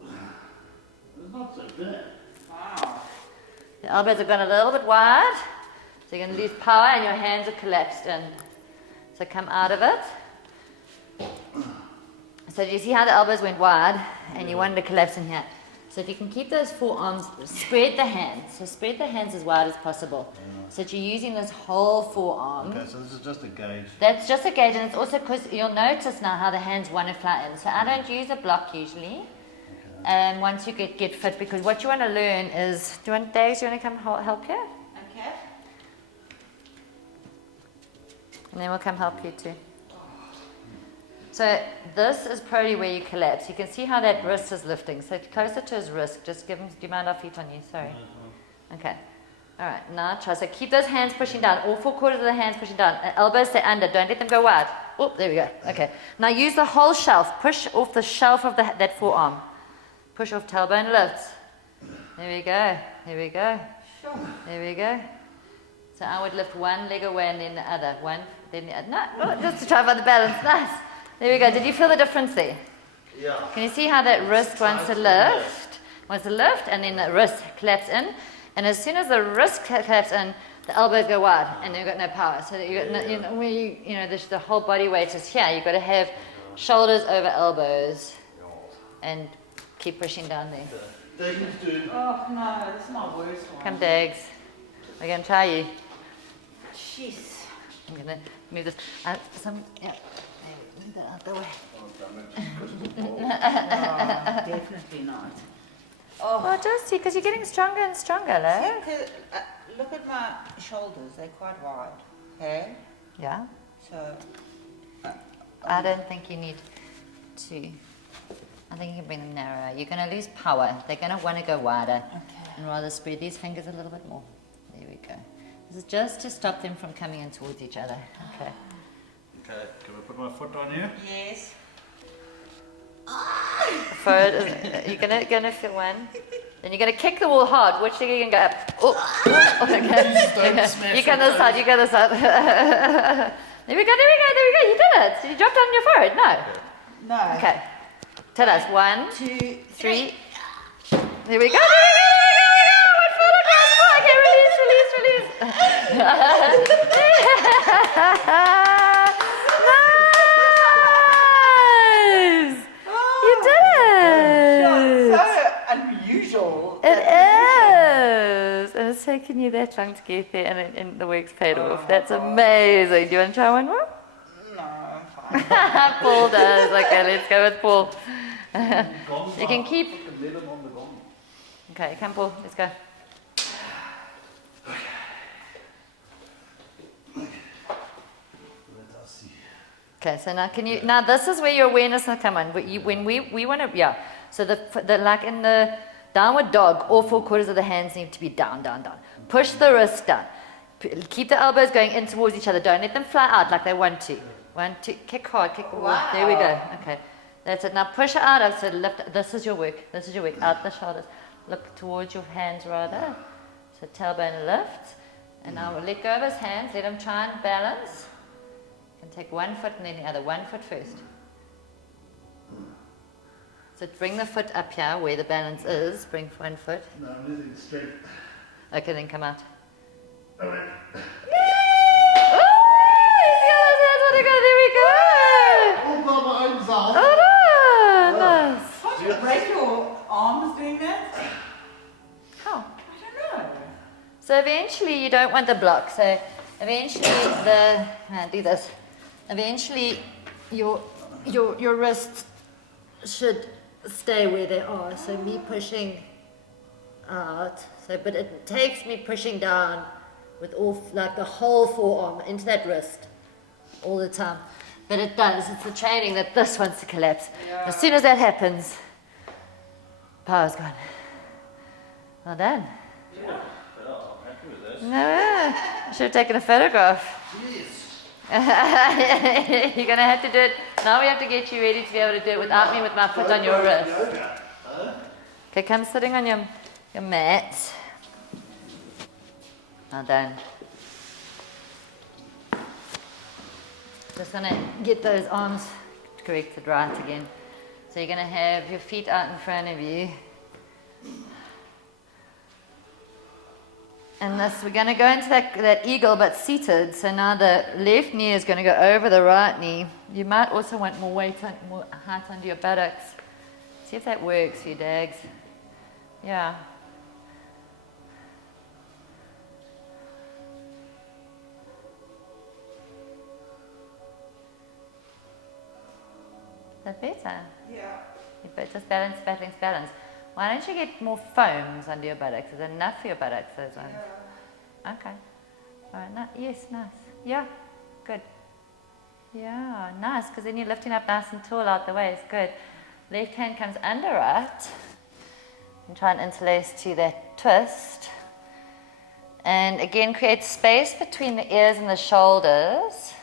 It's not so bad. Wow. The elbows have gone a little bit wide, so you're going to lose power and your hands are collapsed in. So come out of it. So do you see how the elbows went wide and you wanted to collapse in here? So if you can keep those forearms, spread the hands. So spread the hands as wide as possible. So that you're using this whole forearm. Okay, so this is just a gauge. That's just a gauge, and it's also because you'll notice now how the hands want to fly in. So I don't use a block usually. And once you get fit, because what you want to learn is, Dags, you want to come help you? Okay. And then we'll come help you too. So this is probably where you collapse. You can see how that wrist is lifting. So closer to his wrist. Just give him, do you mind our feet on you? Sorry. Okay. All right. Now try. So keep those hands pushing down. All 4 quarters of the hands pushing down. Elbows stay under. Don't let them go wide. Oh, there we go. Okay. Now use the whole shelf. Push off the shelf of that forearm. Push off tailbone lifts. There we go. There we go. Sure. There we go. So I would lift one leg away and then the other. One, then the other. No, just to try for the balance. Nice. There we go. Did you feel the difference there? Yeah. Can you see how that wrist wants to lift? Wants to lift, and then the wrist collapse in. And as soon as the wrist collapse in, the elbows go wide, and you've got no power. So that you got no, where the whole body weight is here. You've got to have shoulders over elbows, and keep pushing down there. Dagens doing. Oh, no, this is my worst one. Come, Dags. We're going to try you. Jeez. I'm going to move this. Yeah. Move that out the way. Definitely not. Oh, Well, just see, because you're getting stronger and stronger, eh? look at my shoulders, they're quite wide. Okay? Yeah. So, I don't think you need to. I think you can bring them narrower. You're going to lose power. They're going to want to go wider. okay. And rather spread these fingers a little bit more. There we go. This is just to stop them from coming in towards each other. Okay. Okay, can I put my foot on you? Yes. Forward is, you're gonna feel one. Then you're gonna kick the wall hard. Which leg are you gonna go up? Oh, okay. You go this side. You go this side. There we go. You did it. So you dropped on your forehead. No. No. Okay. Tell us. 1, 2, 3. There we go. One foot across. Okay, release. Nice. You did it. So unusual. It is. And it's taken you that long to get there, and the work's paid off. That's amazing. Do you want to try one more? No, I'm fine. Paul does. Okay, let's go with Paul. You can keep. Okay, come Paul, let's go. Okay, so now can you, now this is where your awareness will come on. When we want to, yeah. So the like in the downward dog, all four quarters of the hands need to be down, down, down. Push the wrist down. Keep the elbows going in towards each other. Don't let them fly out like they want to. 1, 2, kick hard, kick hard. Wow. There we go. Okay, that's it. Now push it out. So lift. This is your work. This is your work. Out the shoulders. Look towards your hands rather. So tailbone lift. And now we'll let go of his hands. Let him try and balance. You can take one foot and then the other. 1 foot first. So bring the foot up here where the balance is. Bring 1 foot. No, I'm leaving it straight. Okay, then come out. All right. There we go. Oh, my arms out. Oh, no. Nice. How do you break your arms doing that? How? I don't know. So eventually you don't want the block. So eventually do this. Eventually your wrists should stay where they are. So me pushing out. So but it takes me pushing down with all like the whole forearm into that wrist all the time. But it does. It's the training that this wants to collapse. Yeah. As soon as that happens, power's gone. Well done. Yeah, I'm happy with this. No, I should have taken a photograph. Yes. You're going to have to do it. Now we have to get you ready to be able to do it without me with my foot on your wrist. Yoga. Huh? Okay, come sitting on your mat. Well done. Just going to get those arms corrected right again. So you're going to have your feet out in front of you. And this, we're going to go into that eagle but seated. So now the left knee is going to go over the right knee. You might also want more weight, more height under your buttocks. See if that works for you, Dags. Yeah. Is that better? Yeah. But just balance, balance. Why don't you get more foams under your buttocks? Is it enough for your buttocks, those ones? Yeah. Okay. All right. Yes, nice. Yeah. Good. Yeah, nice. Because then you're lifting up nice and tall out the way. It's good. Left hand comes under right. And try and interlace to that twist. And again, create space between the ears and the shoulders.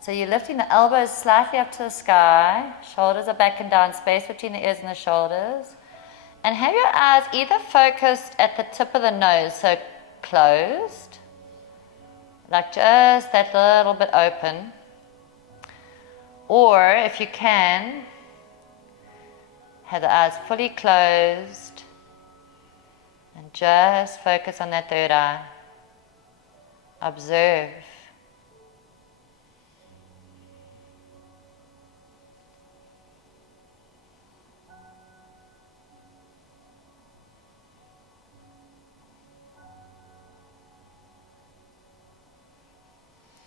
So you're lifting the elbows slightly up to the sky. Shoulders are back and down. Space between the ears and the shoulders. And have your eyes either focused at the tip of the nose, so closed, like just that little bit open, or if you can, have the eyes fully closed and just focus on that third eye. Observe.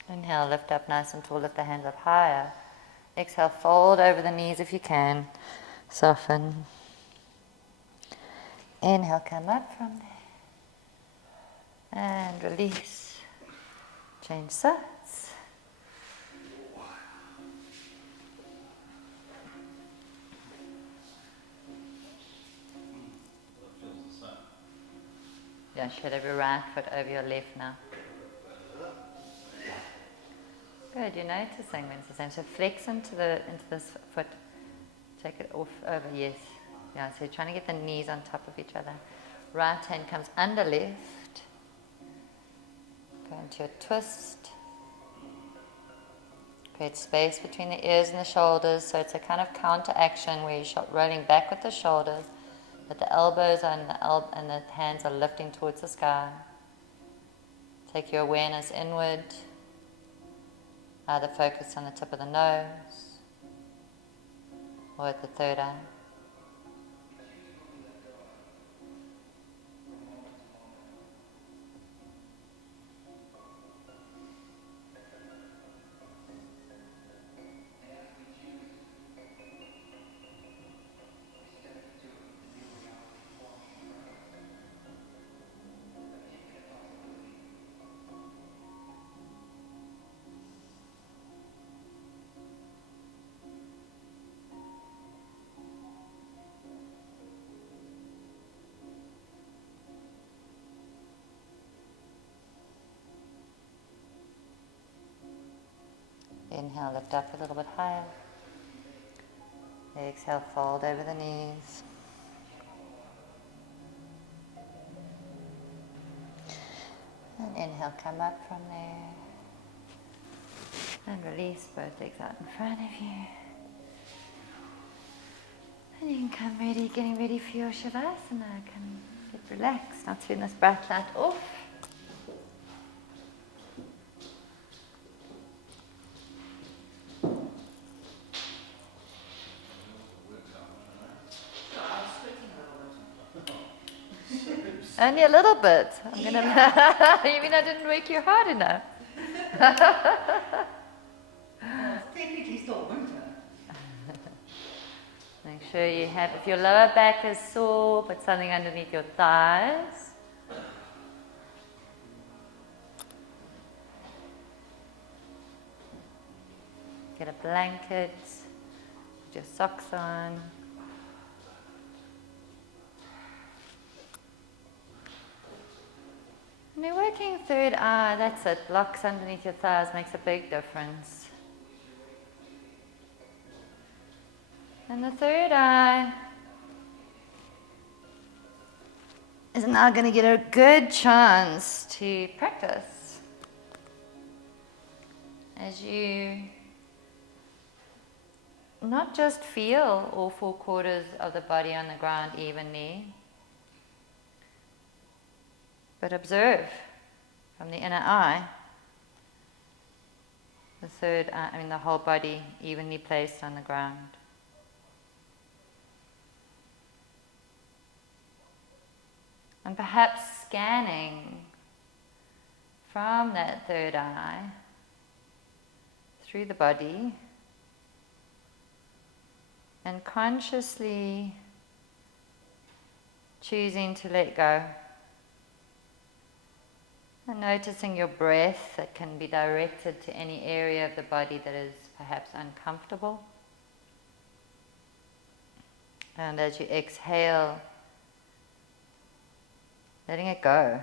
Inhale, lift up nice and tall, lift the hands up higher. Exhale, fold over the knees if you can. Soften. Inhale, come up from there. And release. Change sides. That feels the same. Yeah, should have your right foot over your left now. Good, you're noticing when it's the same. So flex into this foot. Take it off over, yes. Yeah, so you're trying to get the knees on top of each other. Right hand comes under left. Go into a twist. Create space between the ears and the shoulders. So it's a kind of counter action where you're rolling back with the shoulders, but the elbows and the hands are lifting towards the sky. Take your awareness inward. Either focus on the tip of the nose or at the third eye. Inhale, lift up a little bit higher. Exhale, fold over the knees. And inhale, come up from there. And release both legs out in front of you. And you can come ready, getting ready for your Shavasana. Come get relaxed. I'll turn this bright light off. Only a little bit. I'm gonna. You mean I didn't work you hard enough? Well, it's technically still winter. Make sure you have. If your lower back is sore, put something underneath your thighs. Get a blanket. Put your socks on. And you're working third eye, that's it. Blocks underneath your thighs makes a big difference. And the third eye is now going to get a good chance to practice. As you not just feel all 4 quarters of the body on the ground evenly, but observe from the inner eye the third eye, the whole body evenly placed on the ground. And perhaps scanning from that third eye through the body and consciously choosing to let go. And noticing your breath that can be directed to any area of the body that is perhaps uncomfortable. And as you exhale, letting it go.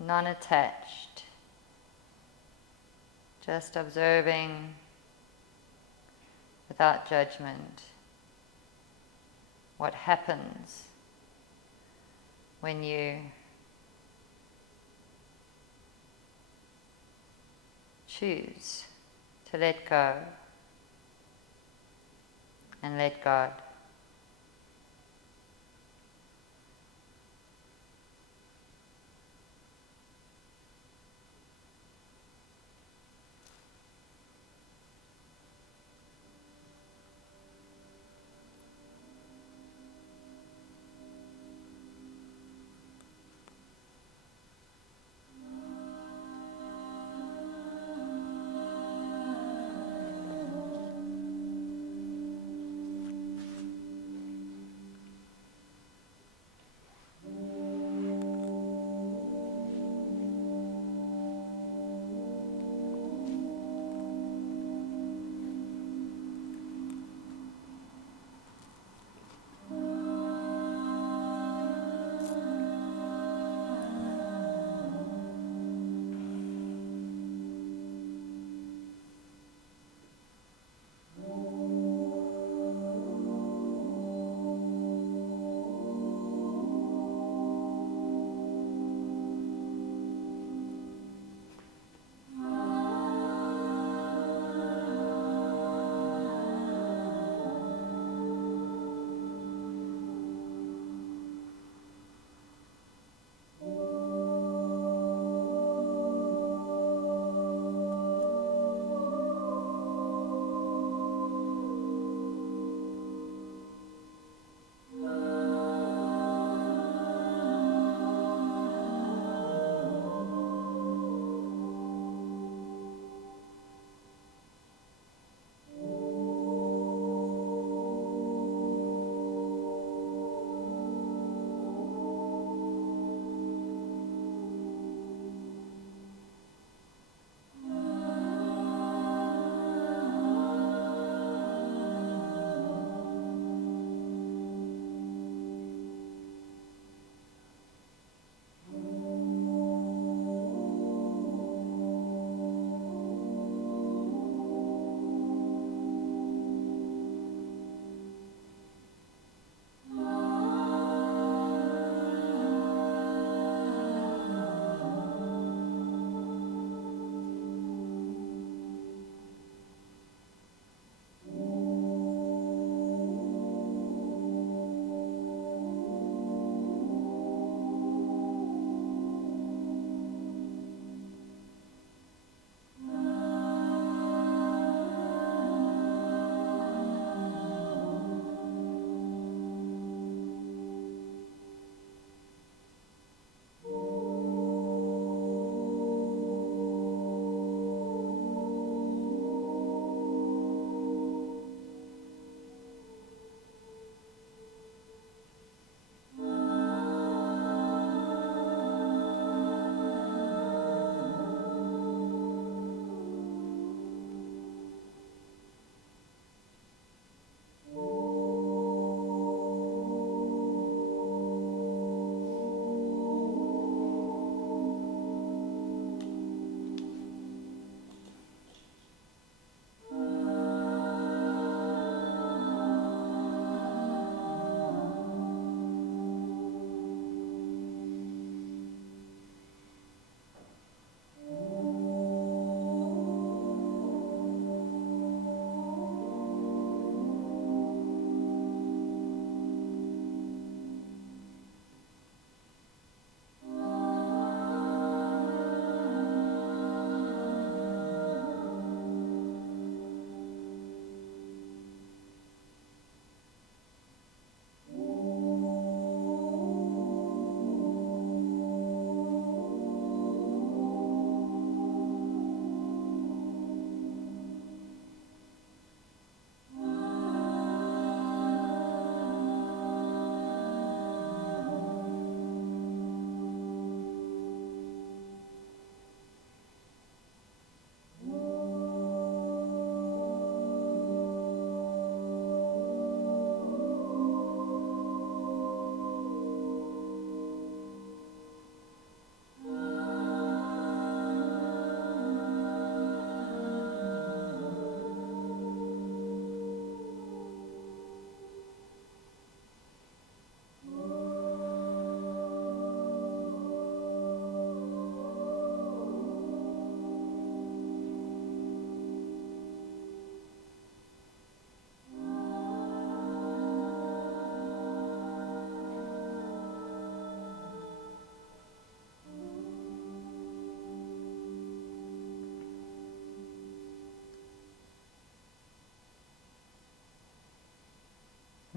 Non-attached. Just observing without judgment what happens when you choose to let go and let God.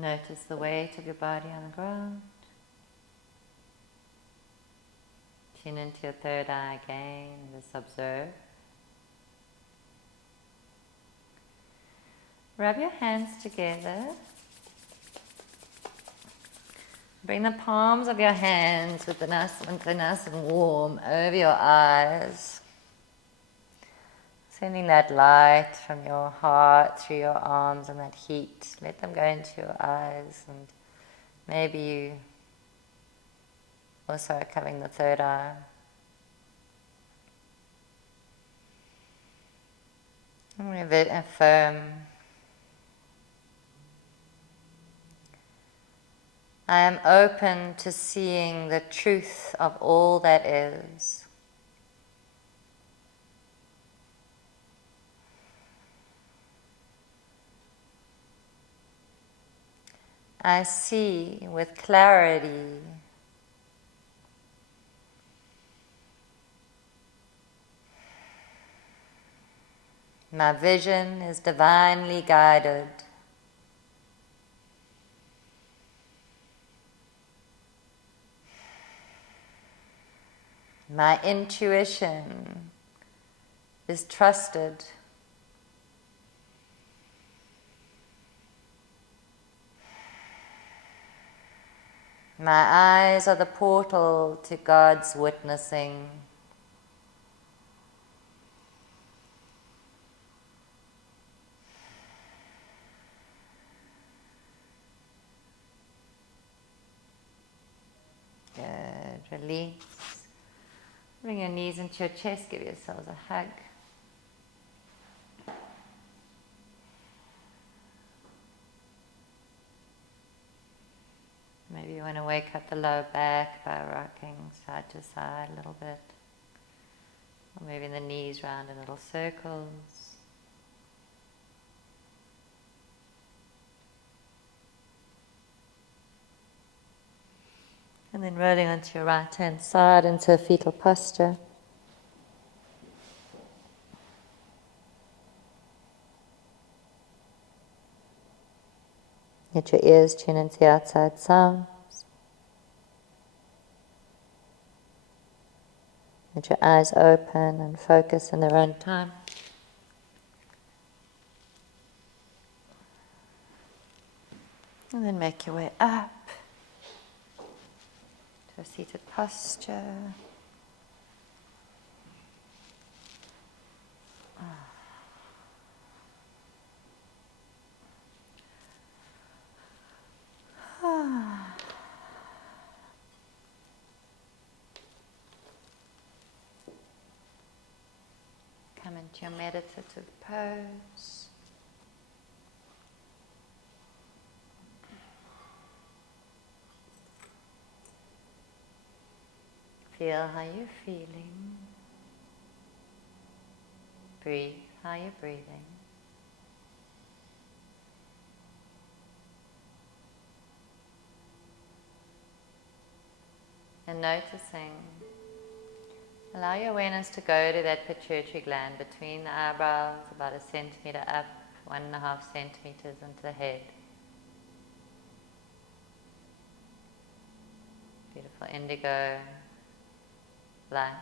Notice the weight of your body on the ground. Tune into your third eye again and just observe. Rub your hands together. Bring the palms of your hands with the nice and warm over your eyes. Sending that light from your heart through your arms and that heat. Let them go into your eyes, and maybe you also are covering the third eye. And we affirm, I am open to seeing the truth of all that is. I see with clarity. My vision is divinely guided. My intuition is trusted. My eyes are the portal to God's witnessing. Good. Release. Bring your knees into your chest. Give yourselves a hug. Maybe you want to wake up the lower back by rocking side to side a little bit. Or moving the knees round in little circles. And then rolling onto your right hand side into a fetal posture. Let your ears tune into the outside sounds. Let your eyes open and focus in their own time. And then make your way up to a seated posture. Come into your meditative pose. Feel how you're feeling. Breathe how you're breathing. And noticing, allow your awareness to go to that pituitary gland between the eyebrows, about 1 centimeter up, 1.5 centimeters into the head. Beautiful indigo light.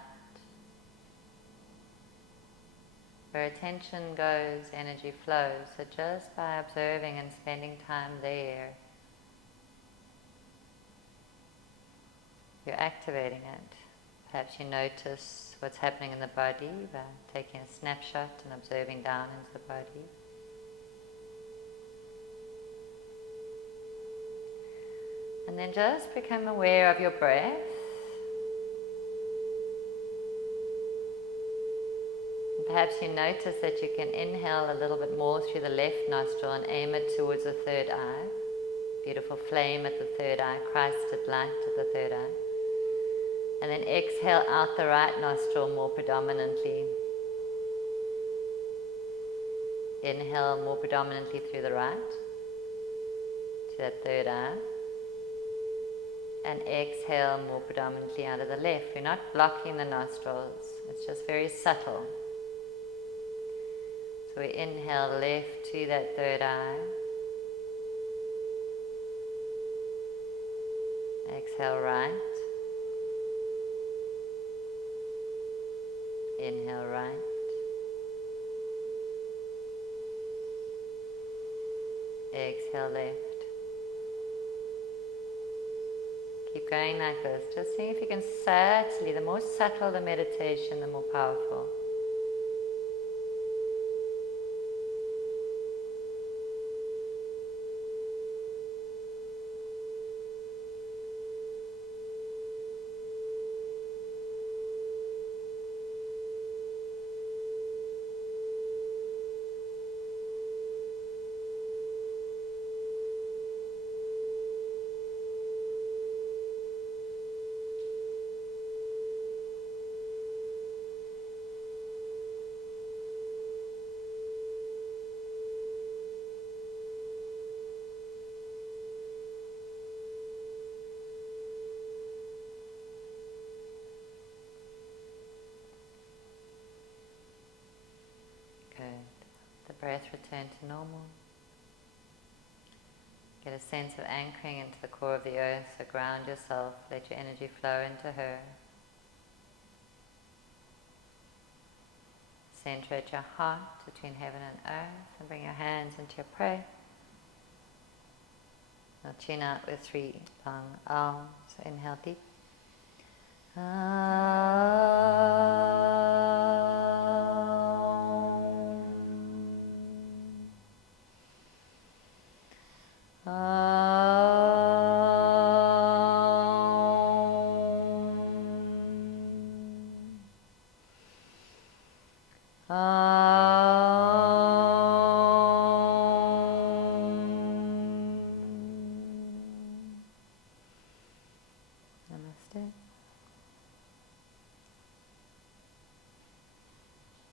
Where attention goes, energy flows. So just by observing and spending time there, you're activating it. Perhaps you notice what's happening in the body by taking a snapshot and observing down into the body. And then just become aware of your breath. And perhaps you notice that you can inhale a little bit more through the left nostril and aim it towards the third eye. Beautiful flame at the third eye, Christed light at the third eye. And then exhale out the right nostril more predominantly. Inhale more predominantly through the right to that third eye. And exhale more predominantly out of the left. We're not blocking the nostrils, it's just very subtle. So we inhale left to that third eye. Exhale right. Inhale right. Exhale left. Keep going like this. Just seeing if you can subtly, the more subtle the meditation, the more powerful. Good. The breath return to normal. Get a sense of anchoring into the core of the earth, so ground yourself, let your energy flow into her. Center at your heart between heaven and earth and bring your hands into your prayer. Now chin out with 3 long arms. Inhale deep. Om.